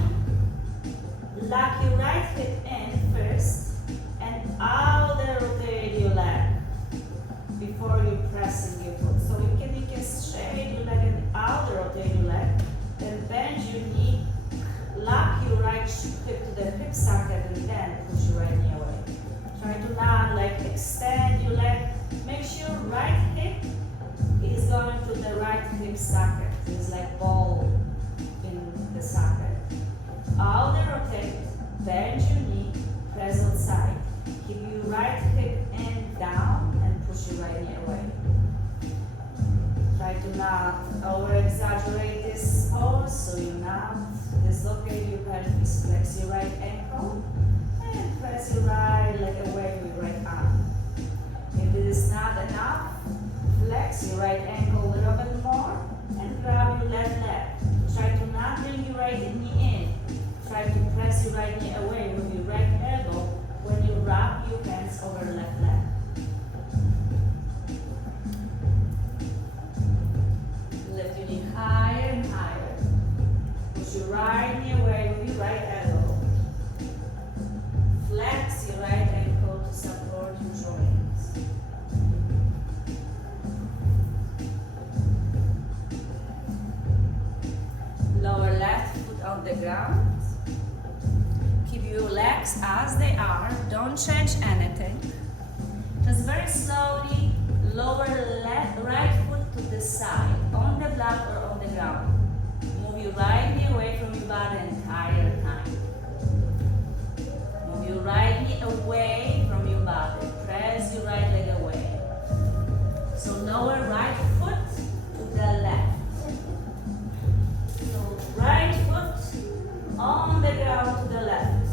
Lock your right hip in first. And outer rotate your leg before you pressing your foot. So you can straight your leg and outer rotate your leg. Then bend your knee. Lock your right hip to the hip socket and then push your right knee away. Try to not extend your leg. Make sure right hip is going to the right hip socket. It's like ball in the socket. Outer rotate, bend your knee, press outside. Keep your right hip in down and push your right knee away. Try to not over-exaggerate this pose so you not dislocate your pelvis. Flex your right ankle and press your right leg away with your right arm. If it is not enough, flex your right ankle a little bit more and grab your left leg. Try to not bring your right knee in. Try to press your right knee away with your right elbow when you wrap your hands over the left leg. Lift your knee higher and higher. Push your right knee away with your right elbow. Flex your right ankle to support your joints. ground. Keep your legs as they are, don't change anything. Just very slowly lower right foot to the side, on the block or on the ground. Move your right knee away from your body the entire time. Move your right knee away from your body. Press your right leg away. So lower right foot to the left. So right foot on the ground to the left.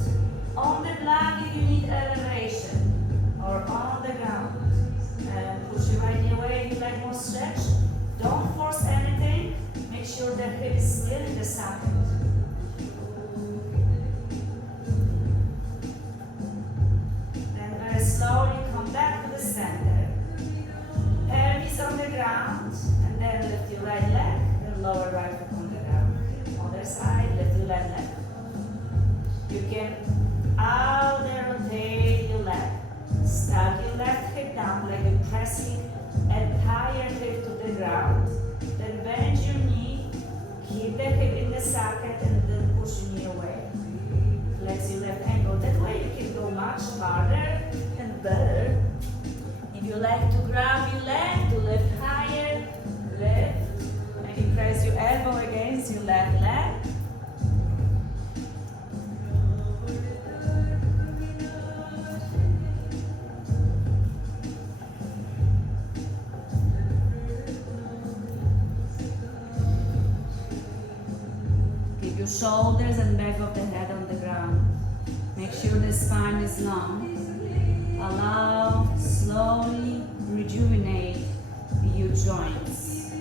On the block if you need elevation, or on the ground. Push your right knee away if you like more stretch. Don't force anything. Make sure the hip is still in the socket. Then very slowly come back to the center. Pelvis on the ground, and then lift your right leg, then lower right foot on the ground. Other side, lift your left leg. You can out there rotate your leg. Start your left hip down like you're pressing entire hip to the ground. Then bend your knee, keep the hip in the socket, and then push your knee away. Flex your left ankle. That way you can go much farther and better. If you like to grab your leg to lift higher, lift. Maybe press your elbow against your left leg. Your shoulders and back of the head on the ground. Make sure the spine is long. Allow slowly rejuvenate your joints.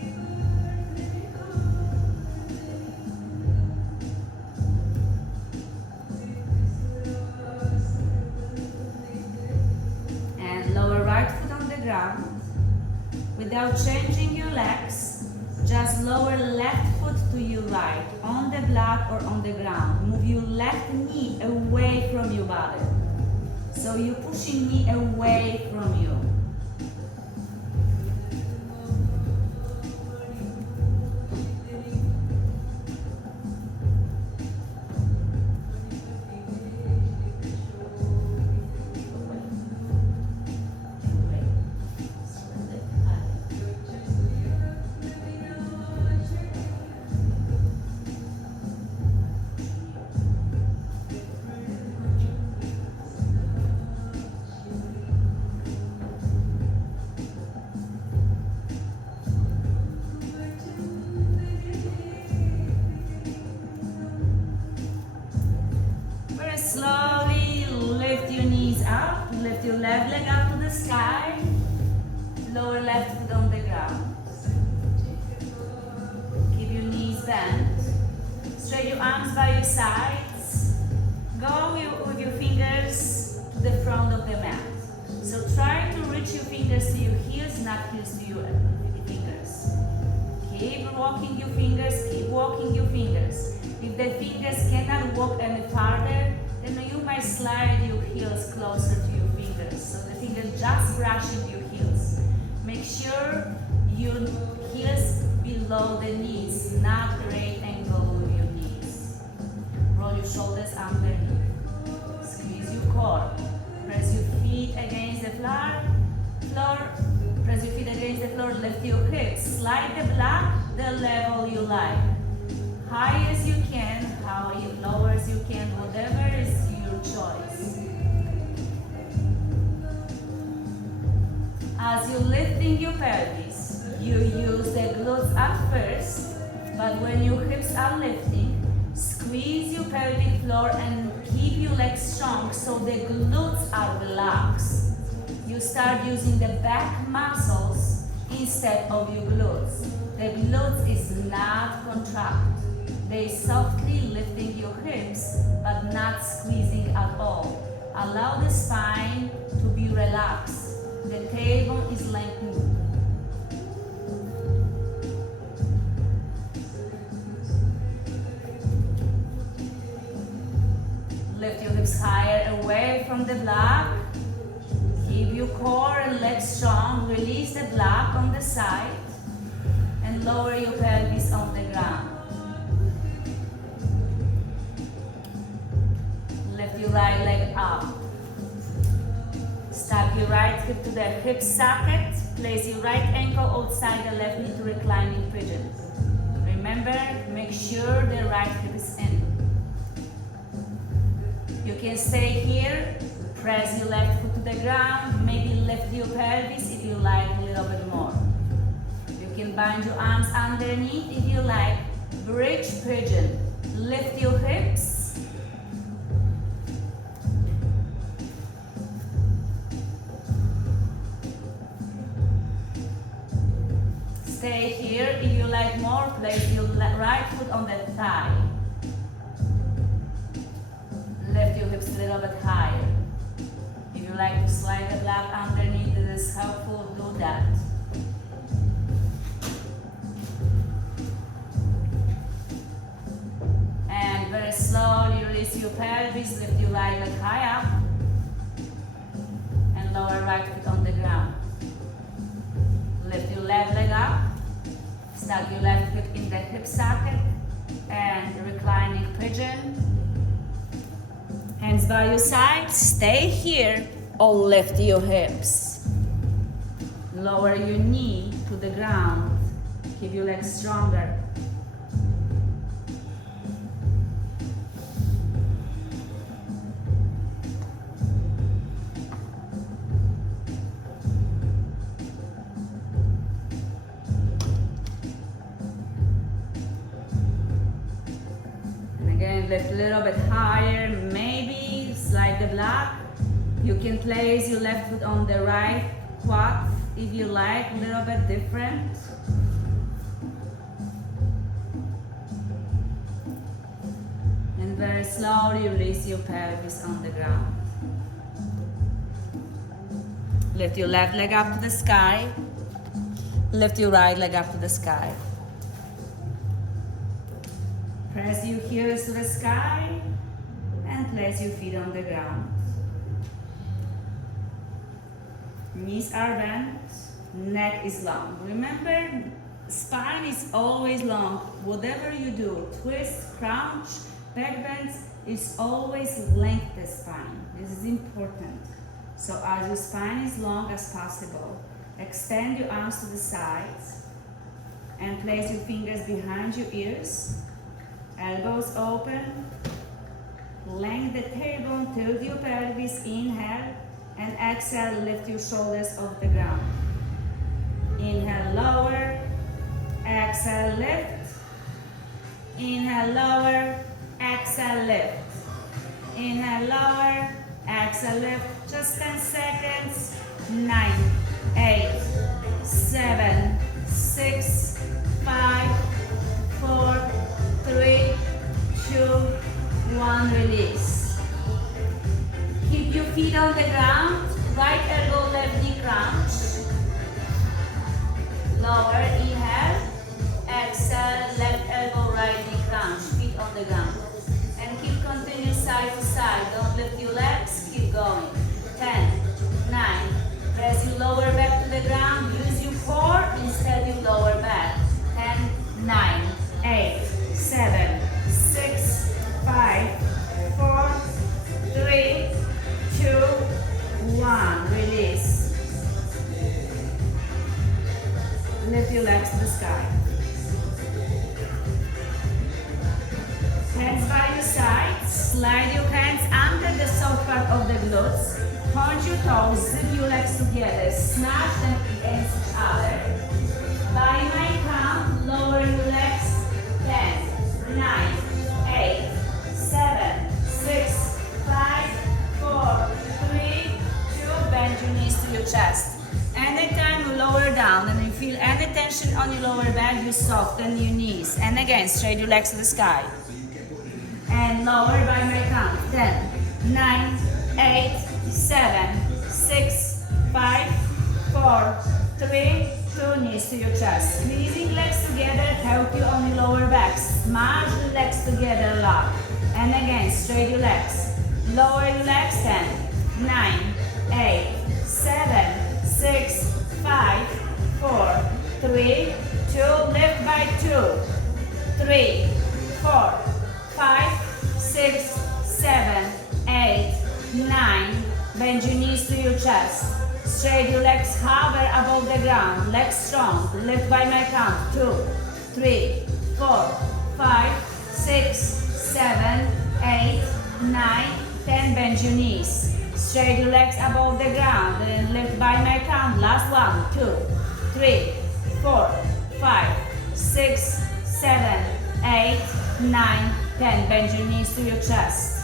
And lower right foot on the ground. Without changing your legs, just lower left foot to your right, on the block or on the ground. Move your left knee away from your body. So you're pushing knee away from you. Slowly lift your knees up, lift your left leg up to the sky, lower left foot on the ground. Keep your knees bent, straight your arms by your sides, go with your fingers to the front of the mat. So try to reach your fingers to your heels, not heels to your fingers. Keep walking your fingers, keep walking your fingers. If the fingers cannot walk any farther, then you might slide your heels closer to your fingers. So the fingers just brushing your heels. Make sure your heels below the knees, not great angle with your knees. Roll your shoulders underneath. Squeeze your core. Press your feet against the floor. Press your feet against the floor. Lift your hips. Slide the block the level you like. High as you can, low as you can, whatever is your choice. As you're lifting your pelvis, you use the glutes at first, but when your hips are lifting, squeeze your pelvic floor and keep your legs strong so the glutes are relaxed. You start using the back muscles instead of your glutes. The glutes is not contract. They softly lifting your hips, but not squeezing at all. Allow the spine to be relaxed. The tailbone is lengthened. Lift your hips higher away from the block. Keep your core and legs strong. Release the block on the side and lower your pelvis on the ground. right leg up. Stack your right hip to the hip socket. Place your right ankle outside the left knee to reclining pigeon. Remember, make sure the right hip is in. You can stay here, press your left foot to the ground, maybe lift your pelvis if you like a little bit more. You can bind your arms underneath if you like. Bridge pigeon. Lift your hips. Stay here. If you like more, place your right foot on the thigh. Lift your hips a little bit higher. If you like to slide the block underneath, it is helpful, do that. And very slowly release your pelvis, lift your right leg high up, and lower right foot on the ground. Lift your left leg up, snug your left foot in the hip socket, and reclining pigeon. Hands by your side, stay here, or lift your hips. Lower your knee to the ground, keep your legs stronger. Again, lift a little bit higher, maybe slide the block. You can place your left foot on the right quad if you like, a little bit different. And very slowly release your pelvis on the ground. Lift your left leg up to the sky. Lift your right leg up to the sky. Press your heels to the sky and place your feet on the ground. Knees are bent, neck is long. Remember, spine is always long. Whatever you do, twist, crouch, back bends, it's always lengthen the spine. This is important. So as your spine is long as possible, extend your arms to the sides and place your fingers behind your ears. Elbows open, lengthen the tailbone, tilt your pelvis, inhale, and exhale, lift your shoulders off the ground. Inhale, lower, exhale, lift. Inhale, lower, exhale, lift. Inhale, lower, exhale, lift. Just 10 seconds. 9, 8, 7, 6, 5, 4, 3, 2, 1, release. Keep your feet on the ground, right elbow, left knee crunch. Lower, inhale, exhale, left elbow, right knee crunch, feet on the ground. And keep continuing side to side, don't lift your legs, keep going. 10, 9, press your lower back to the ground, use your core instead your lower back. 10, 9, 8, 7, 6, 5, 4, 3, 2, 1. Release. Lift your legs to the sky. Hands by your sides. Slide your hands under the soft part of the glutes. Point your toes, zip your legs together. Smash them against each other. By my count, lower your legs. 10, 9, 8, 7, 6, 5, 4, 3, 2. Bend your knees to your chest. Anytime you lower down and you feel any tension on your lower back, you soften your knees. And again, straight your legs to the sky. And lower by my count. 10, 9, 8, 7, 6, 5, 4, 3, 2. Knees to your chest. Squeezing legs together, help you on your lower back. Smash the legs together, lock. And again, straight your legs. Lower your legs. 10, 9, 8, 7, 6, 5, 4, 3, 2. Lift by 2, 3, 4, 5, 6, 7, 8, Bend your knees to your chest. Straight your legs, hover above the ground. Legs strong. Lift by my count. 2, 3, 4, 5, 6, 7, 8, 9, 10. Bend your knees. Straight your legs above the ground. And lift by my count. Last one. 2, 3, 4, 5, 6, 7, 8, 9, 10. Bend your knees to your chest.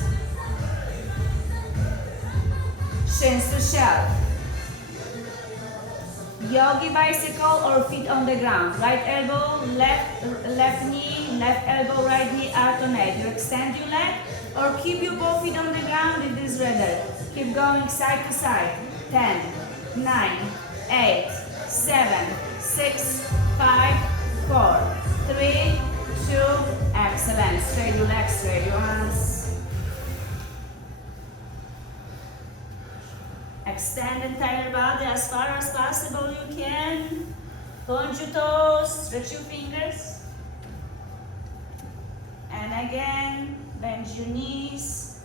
Shins to shelf. Yogi bicycle or feet on the ground. Right elbow, left knee, left elbow, right knee, alternate. You extend your leg or keep your both feet on the ground if this is rather. Keep going side to side. 10, 9, 8, 7, 6, 5, 4, 3, 2. Excellent. Straight your legs, straight your arms. Extend entire body as far as possible you can. Point your toes, stretch your fingers. And again, bend your knees.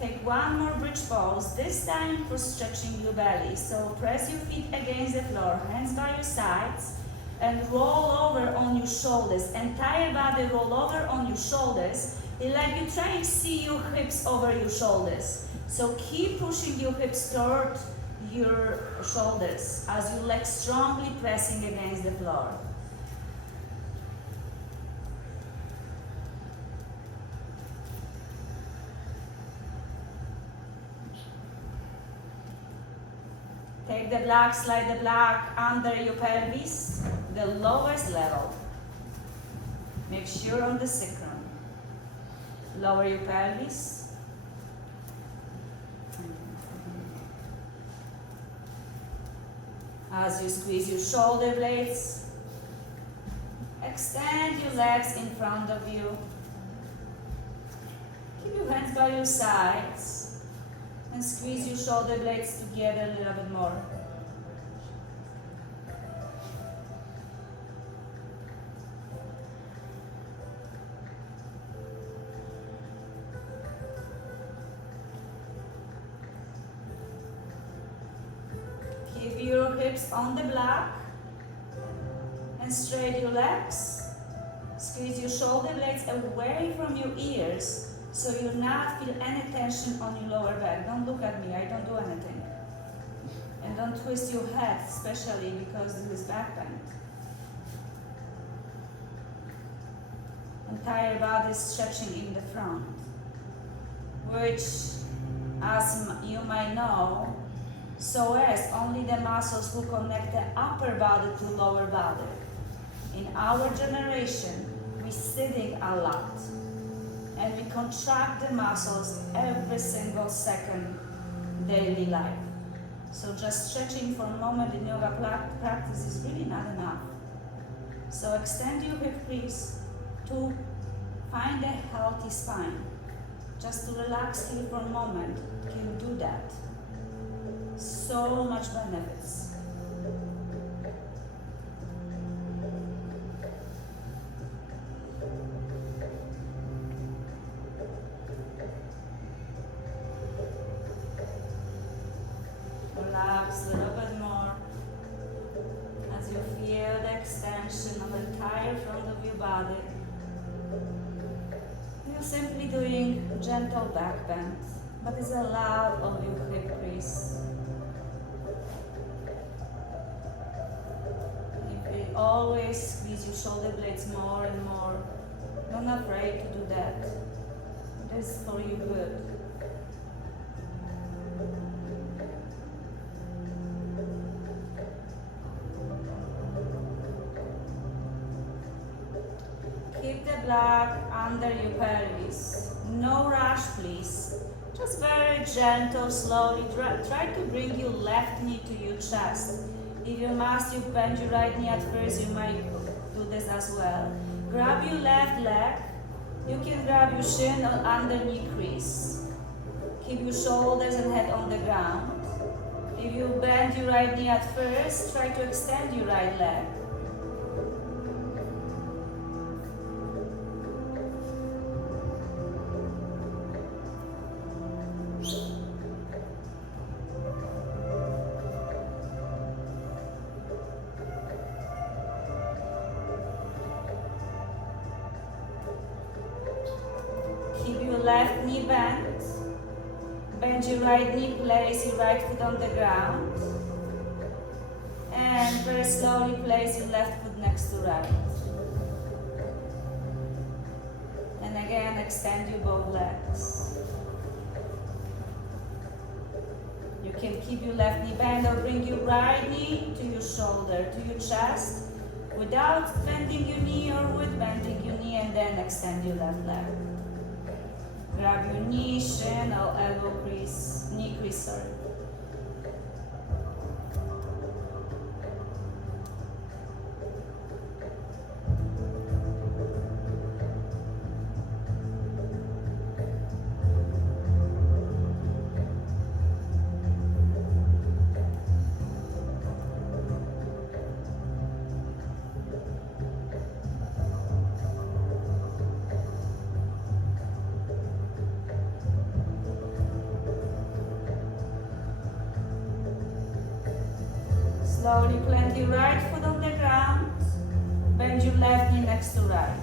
Take one more bridge pose, this time for stretching your belly. So press your feet against the floor, hands by your sides, and roll over on your shoulders. Entire body roll over on your shoulders. It's like you're trying to see your hips over your shoulders. So keep pushing your hips toward your shoulders as your legs strongly pressing against the floor. Take the block, slide the block under your pelvis, the lowest level. Make sure on the sacrum. Lower your pelvis. As you squeeze your shoulder blades, extend your legs in front of you. Keep your hands by your sides and squeeze your shoulder blades together a little bit more. Keep your hips on the block and straight your legs. Squeeze your shoulder blades away from your ears so you'll not feel any tension on your lower back. Don't look at me, I don't do anything. And don't twist your head, especially because this is back bend. Entire body stretching in the front, which, as you might know, so as only the muscles who connect the upper body to lower body. In our generation, we're sitting a lot and we contract the muscles every single second daily life. So just stretching for a moment in yoga practice is really not enough. So extend your hip crease to find a healthy spine. Just to relax here for a moment, you can do that. So much benefits. Relax a little bit more as you feel the extension of the entire front of your body. You're simply doing gentle back bend, but it's a lot of your hip crease. Always squeeze your shoulder blades more and more. Don't be afraid to do that. It is for your good. Keep the block under your pelvis. No rush, please. Just very gentle, slowly. Try to bring your left knee to your chest. If you must, you bend your right knee at first, you might do this as well. Grab your left leg. You can grab your shin or under knee crease. Keep your shoulders and head on the ground. If you bend your right knee at first, try to extend your right leg. left knee bend. Bend your right knee, place your right foot on the ground. And very slowly place your left foot next to right. And again, extend your both legs. You can keep your left knee bent or bring your right knee to your shoulder, to your chest, without bending your knee or with bending your knee, and then extend your left leg. Grab your knee, shin, or elbow crease, knee crease, sorry. Slowly plant your right foot on the ground, bend your left knee next to right.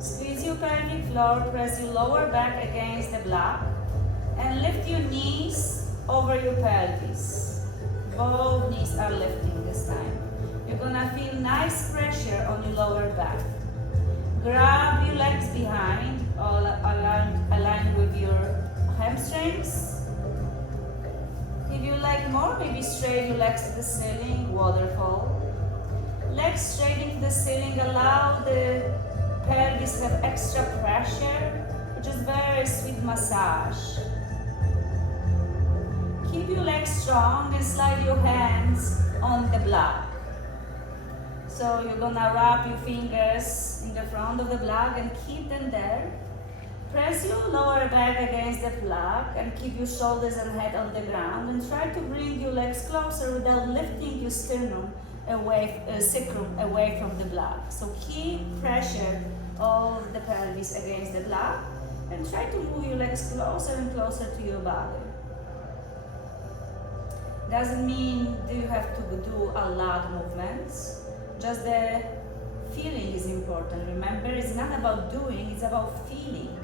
Squeeze your pelvic floor, press your lower back against the block, and lift your knees over your pelvis. Both knees are lifting this time. You're gonna feel nice pressure on your lower back. Grab your legs behind, all aligned with your hamstrings. If you like more, maybe straight your legs to the ceiling, waterfall. Legs straight into the ceiling, allow the pelvis to have extra pressure, which is very sweet massage. Keep your legs strong and slide your hands on the block. So you're gonna wrap your fingers in the front of the block and keep them there. Press your lower back against the block and keep your shoulders and head on the ground, and try to bring your legs closer without lifting your sacrum away from the block. So keep pressure of the pelvis against the block and try to move your legs closer and closer to your body. Doesn't mean that you have to do a lot of movements, just the feeling is important. Remember, it's not about doing, it's about feeling.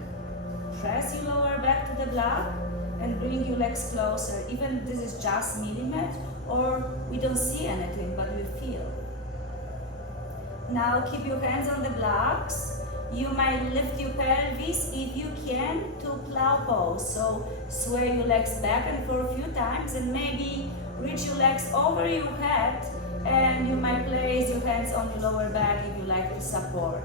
Press your lower back to the block and bring your legs closer. Even this is just millimeter, or we don't see anything, but we feel. Now keep your hands on the blocks. You might lift your pelvis if you can to plow pose. So sway your legs back and forth a few times, and maybe reach your legs over your head, and you might place your hands on your lower back if you like to support.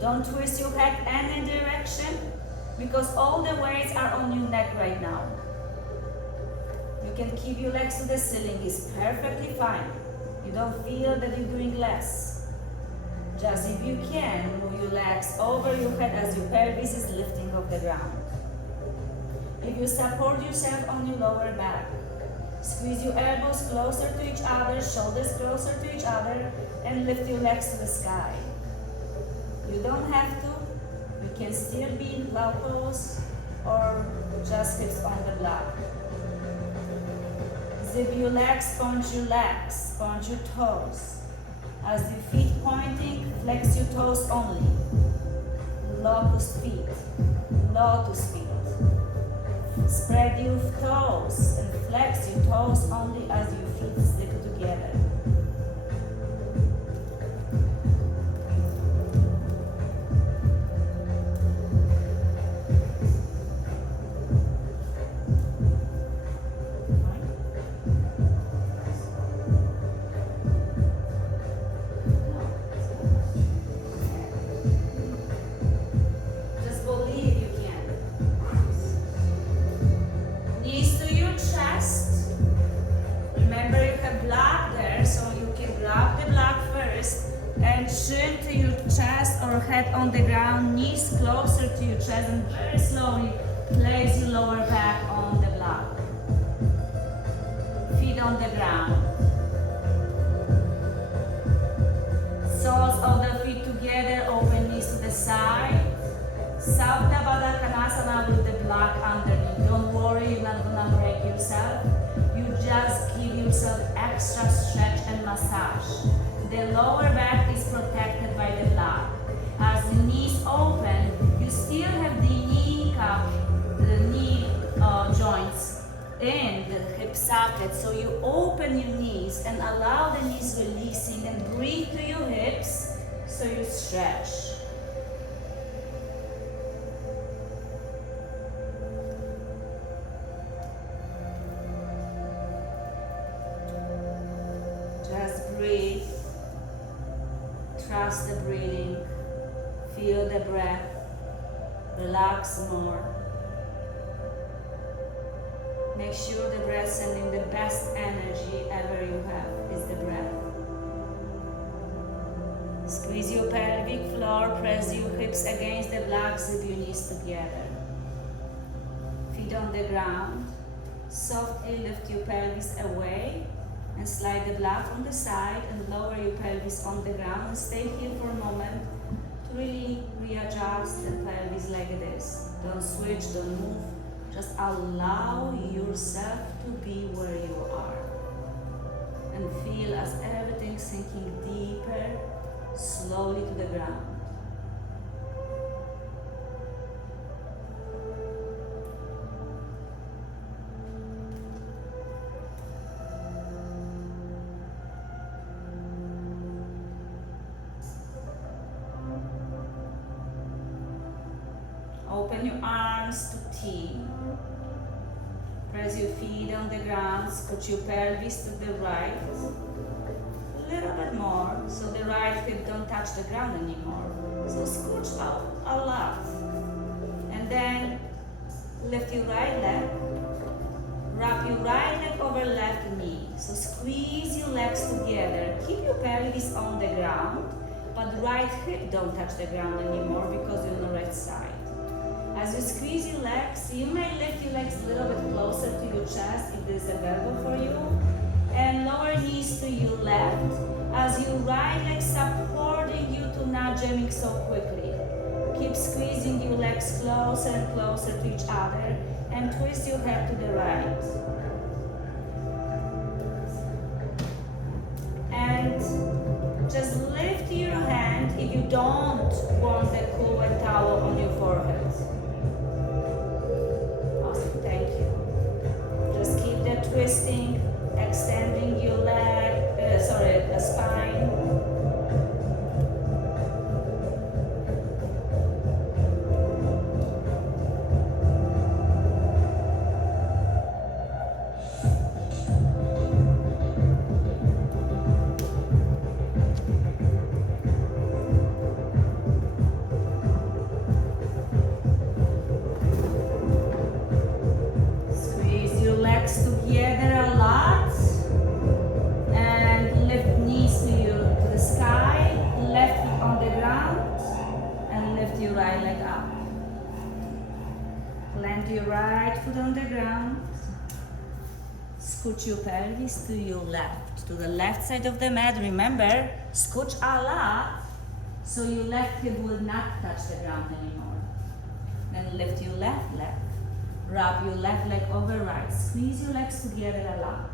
Don't twist your head any direction, because all the weights are on your neck right now. You can keep your legs to the ceiling, it's perfectly fine. You don't feel that you're doing less. Just if you can, move your legs over your head as your pelvis is lifting off the ground. If you support yourself on your lower back, squeeze your elbows closer to each other, shoulders closer to each other, and lift your legs to the sky. You don't have to. You can still be in plow pose or just hips on the block. Zip your legs, point your toes. As your feet pointing, flex your toes only. Lotus feet. Spread your toes and flex your toes only as your feet stick together. Head on the ground, knees closer to your chest, and very slowly place your lower back on the block. Feet on the ground. Soles of the feet together, open knees to the side. Sapta Baddha Konasana with the block underneath. Don't worry, you're not gonna break yourself. You just give yourself extra stretch and massage. The lower back is protected by the block. As the knees open, you still have jacket. So you open your knees and allow the knees releasing and breathe to your hips so you stretch. Just breathe. Trust the breathing. Feel the breath. Relax more. Make sure the breath sending the best energy ever you have is the breath. Squeeze your pelvic floor, press your hips against the block, zip your knees together. Feet on the ground. Softly lift your pelvis away and slide the block on the side and lower your pelvis on the ground and stay here for a moment to really readjust the pelvis like this. Don't switch, don't move. Just allow yourself to be where you are and feel as everything sinking deeper, slowly to the ground. Open your arms to T. Press your feet on the ground, scoot your pelvis to the right. A little bit more, so the right hip don't touch the ground anymore. So scooch out a lot. And then lift your right leg. Wrap your right leg over left knee. So squeeze your legs together. Keep your pelvis on the ground, but the right hip don't touch the ground anymore because you're on the right side. As you squeeze your legs, you may lift your legs a little bit closer to your chest if this is available for you. And lower knees to your left as your right leg supporting you to not jamming so quickly. Keep squeezing your legs closer and closer to each other and twist your head to the right. And just lift your hand if you don't want the cool wet towel on your forehead. Awesome, thank you. Just keep the twisting, extending your spine. Your right foot on the ground. Scooch your pelvis to your left, to the left side of the mat. Remember, scooch a lot so your left hip will not touch the ground anymore. Then lift your left leg. Wrap your left leg over right. Squeeze your legs together a lot.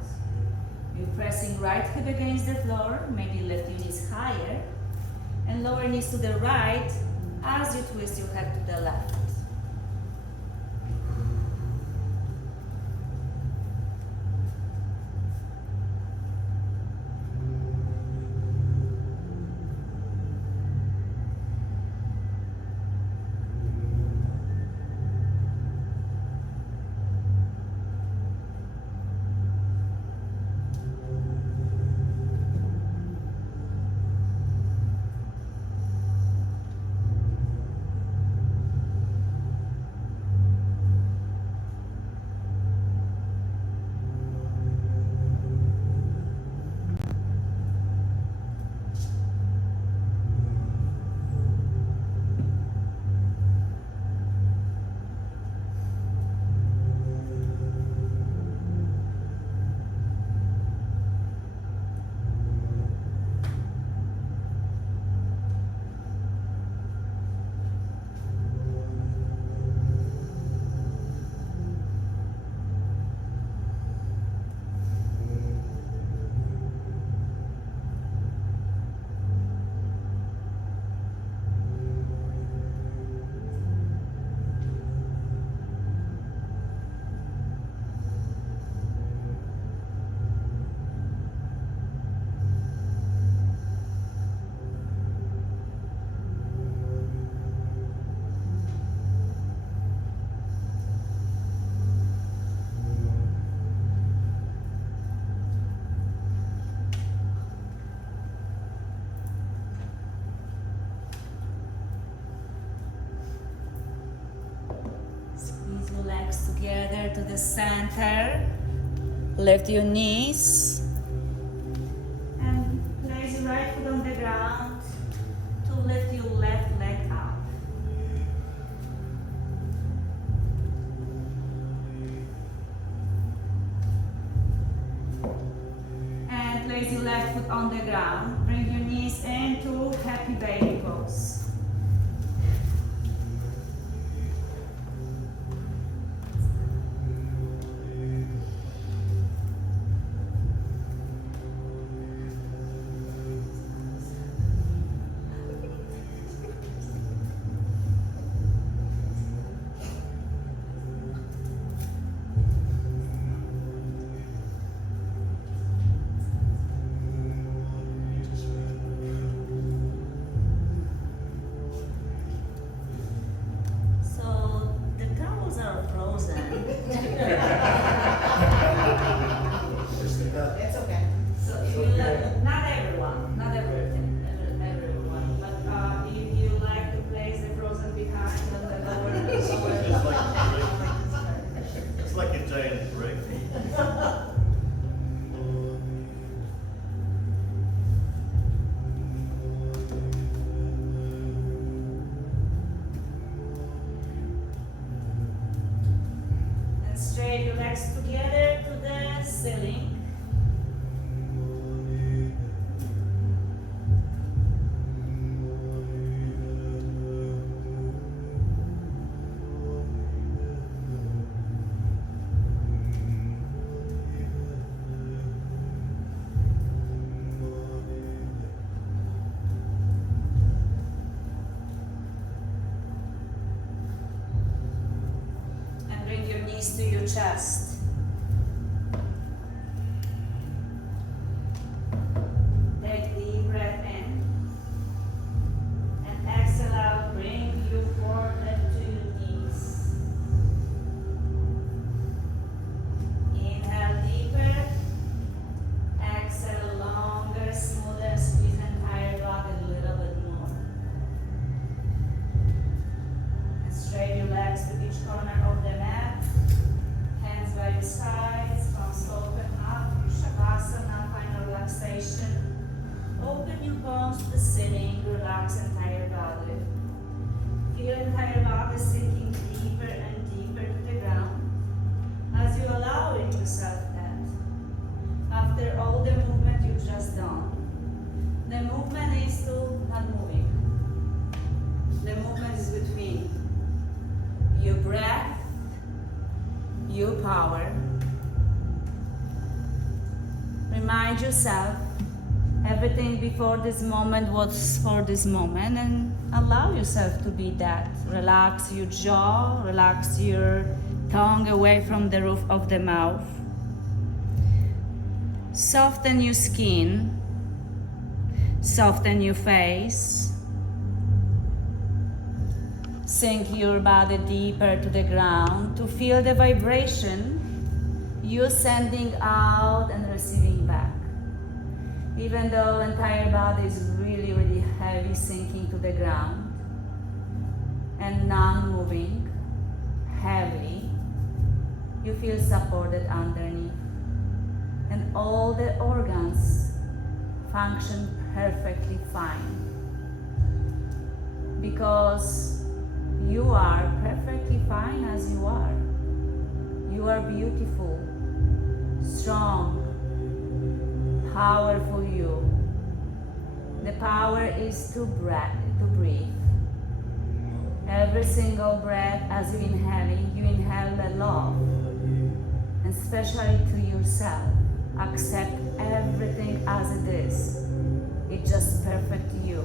You're pressing right hip against the floor. Maybe lift your knees higher. And lower knees to the right as you twist your head to the left. legs together to the center. Lift your knees. And place your right foot on the ground to lift your left leg up. And place your left foot on the ground. Bring your knees into happy baby pose. Straight your legs together to the ceiling. And bring your knees to your chest. Take deep breath in. And exhale out, bring your forehead to your knees. Inhale deeper. Exhale longer, smoother, squeeze entire body a little bit more. And straighten your legs to each corner of the mat. Hands by your sides, palms open up, Shavasana, final relaxation. Open your palms to the ceiling, relax entire body. Feel entire body sinking deeper and deeper to the ground as you allow yourself that. After all the movement you've just done, the movement is to not moving. The movement is between your breath, your power. Remind yourself everything before this moment was for this moment and allow yourself to be that. Relax your jaw, relax your tongue away from the roof of the mouth. Soften your skin, soften your face. Sink your body deeper to the ground to feel the vibration you're sending out and receiving back. Even though entire body is really, really heavy, sinking to the ground and non-moving, heavy, you feel supported underneath. And all the organs function perfectly fine. Because you are perfectly fine as you are. You are beautiful, strong, powerful you. The power is to breathe. Every single breath as you inhale the love. And especially to yourself. Accept everything as it is. It's just perfect you.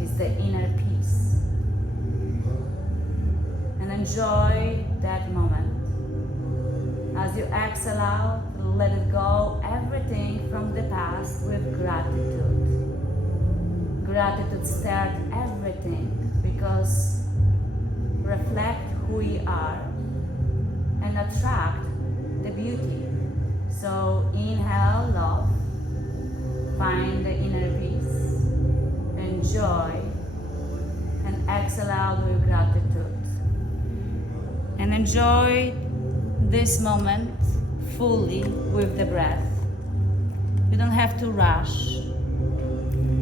It's the inner peace. And enjoy that moment. As you exhale out, let it go, everything from the past with gratitude. Gratitude start everything because reflect who we are and attract the beauty. So inhale love, find the inner peace, enjoy, and exhale out with gratitude. and enjoy this moment fully with the breath. You don't have to rush.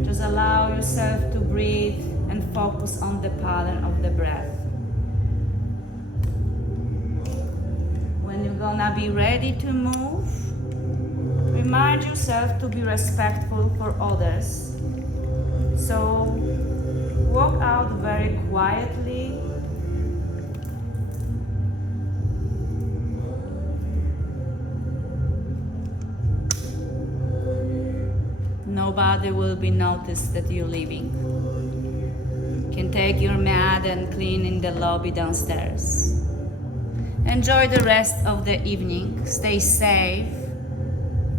Just allow yourself to breathe and focus on the pattern of the breath. When you're gonna be ready to move, remind yourself to be respectful for others. So walk out very quietly. Nobody will be noticed that you're leaving. You can take your mat and clean in the lobby downstairs. Enjoy the rest of the evening. Stay safe.